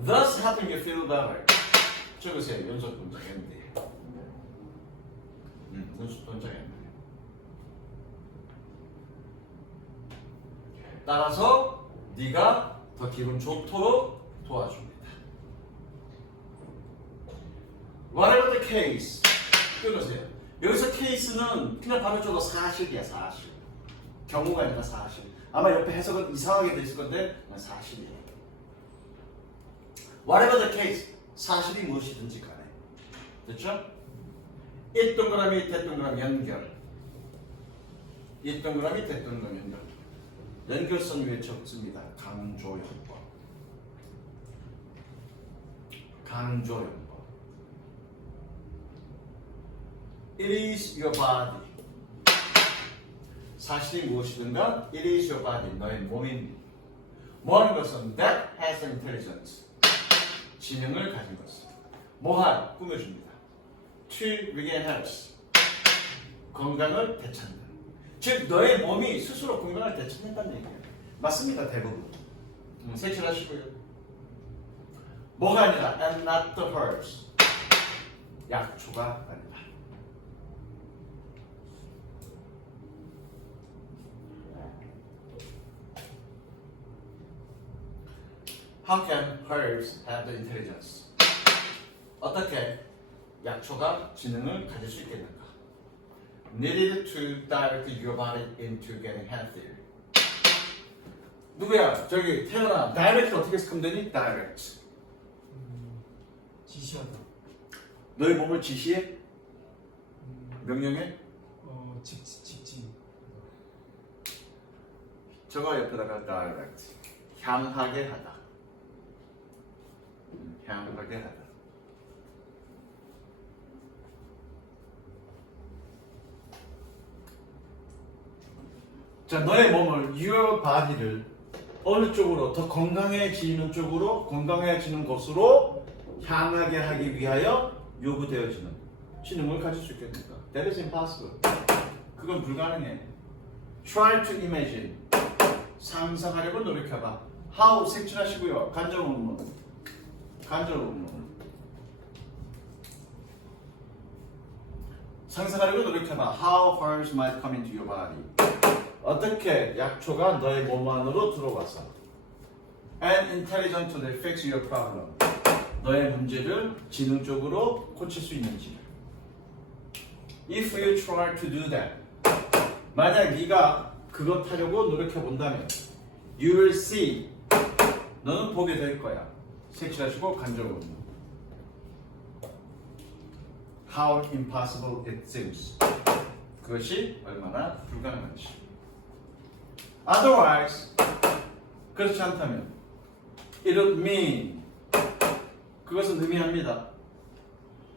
Thus helping you feel better. 적으세요. 연속 문장 MD. 연속 문장 MD. 따라서 네가 더 기분 좋도록 도와줍니다. Whatever the case. 읽으세요. 여기서 케이스는 그냥 바로 줘도 사실이야, 사실. 경우가 아니라 사실. 아마 옆에 해석은 이상하게 돼 있을 건데 그냥 사실이에요. Whatever the case. 사실이 무엇이든지 간에. 됐죠? 이 동그라미, 대동그라미 연결. 이 동그라미, 대동그라미 연결. 연결선 위에 적습니다. 강조연법. 강조연법. It is your body. 사실이 무엇이든가 It is your body. 너의 몸인 뭐하는 것은 that has intelligence. 지능을 가진 것은 뭐할? 꾸며줍니다. To regain health. 건강을 되찾는. 즉 너의 몸이 스스로 건강을 되찾는다는 얘기예요. 맞습니다. 대부분. 색칠하시고요. 뭐가 아니라 and not the herbs. 약초가 아니라. How can herbs have the intelligence? 어떻게 약초가 지능을 가질 수 있겠는가? Needed to direct your body into getting healthier. 누구야? 저기 태연아. Direct 어떻게 쓰면 되니? Direct. 지시하다. 너의 몸을 지시해? 명령해? 직진. 저거 옆에다가 direct. 향하게 하다. 향하게 하다. 자, 너의 몸을, your body를 어느 쪽으로, 더 건강해지는 쪽으로, 건강해지는 곳으로 향하게 하기 위하여 요구되어지는 지능을 가질 수 있겠습니까? That is impossible. 그건 불가능해. Try to imagine. 상상하려고 노력해봐. How 색칠하시고요. 간접 의문. 간접 의문. 상상하려고 노력해봐. How herbs might come into your body. 어떻게 약초가 너의 몸 안으로 들어와서 and intelligently fix your problem. 너의 문제를 지능적으로 고칠 수 있는지. If you try to do that. 만약 네가 그것 하려고 노력해 본다면 you will see. 너는 보게 될 거야. 색칠하시고 간접으로. How impossible it seems. 그것이 얼마나 불가능한지. Otherwise, 그렇지 않다면, it would mean, 그것은 의미합니다.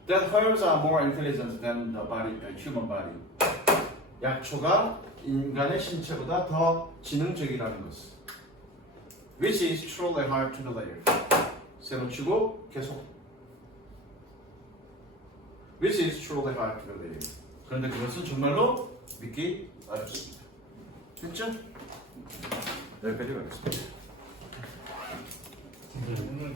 That herbs are more intelligent than the body, human body. 약초가 인간의 신체보다 더 지능적이라는 것은. Which is truly hard to believe. 세놓치고 계속. Which is truly hard to believe. 그런데 그것은 정말로 믿기 어렵습니다. 됐죠? 여기까지 가겠습니다. 근데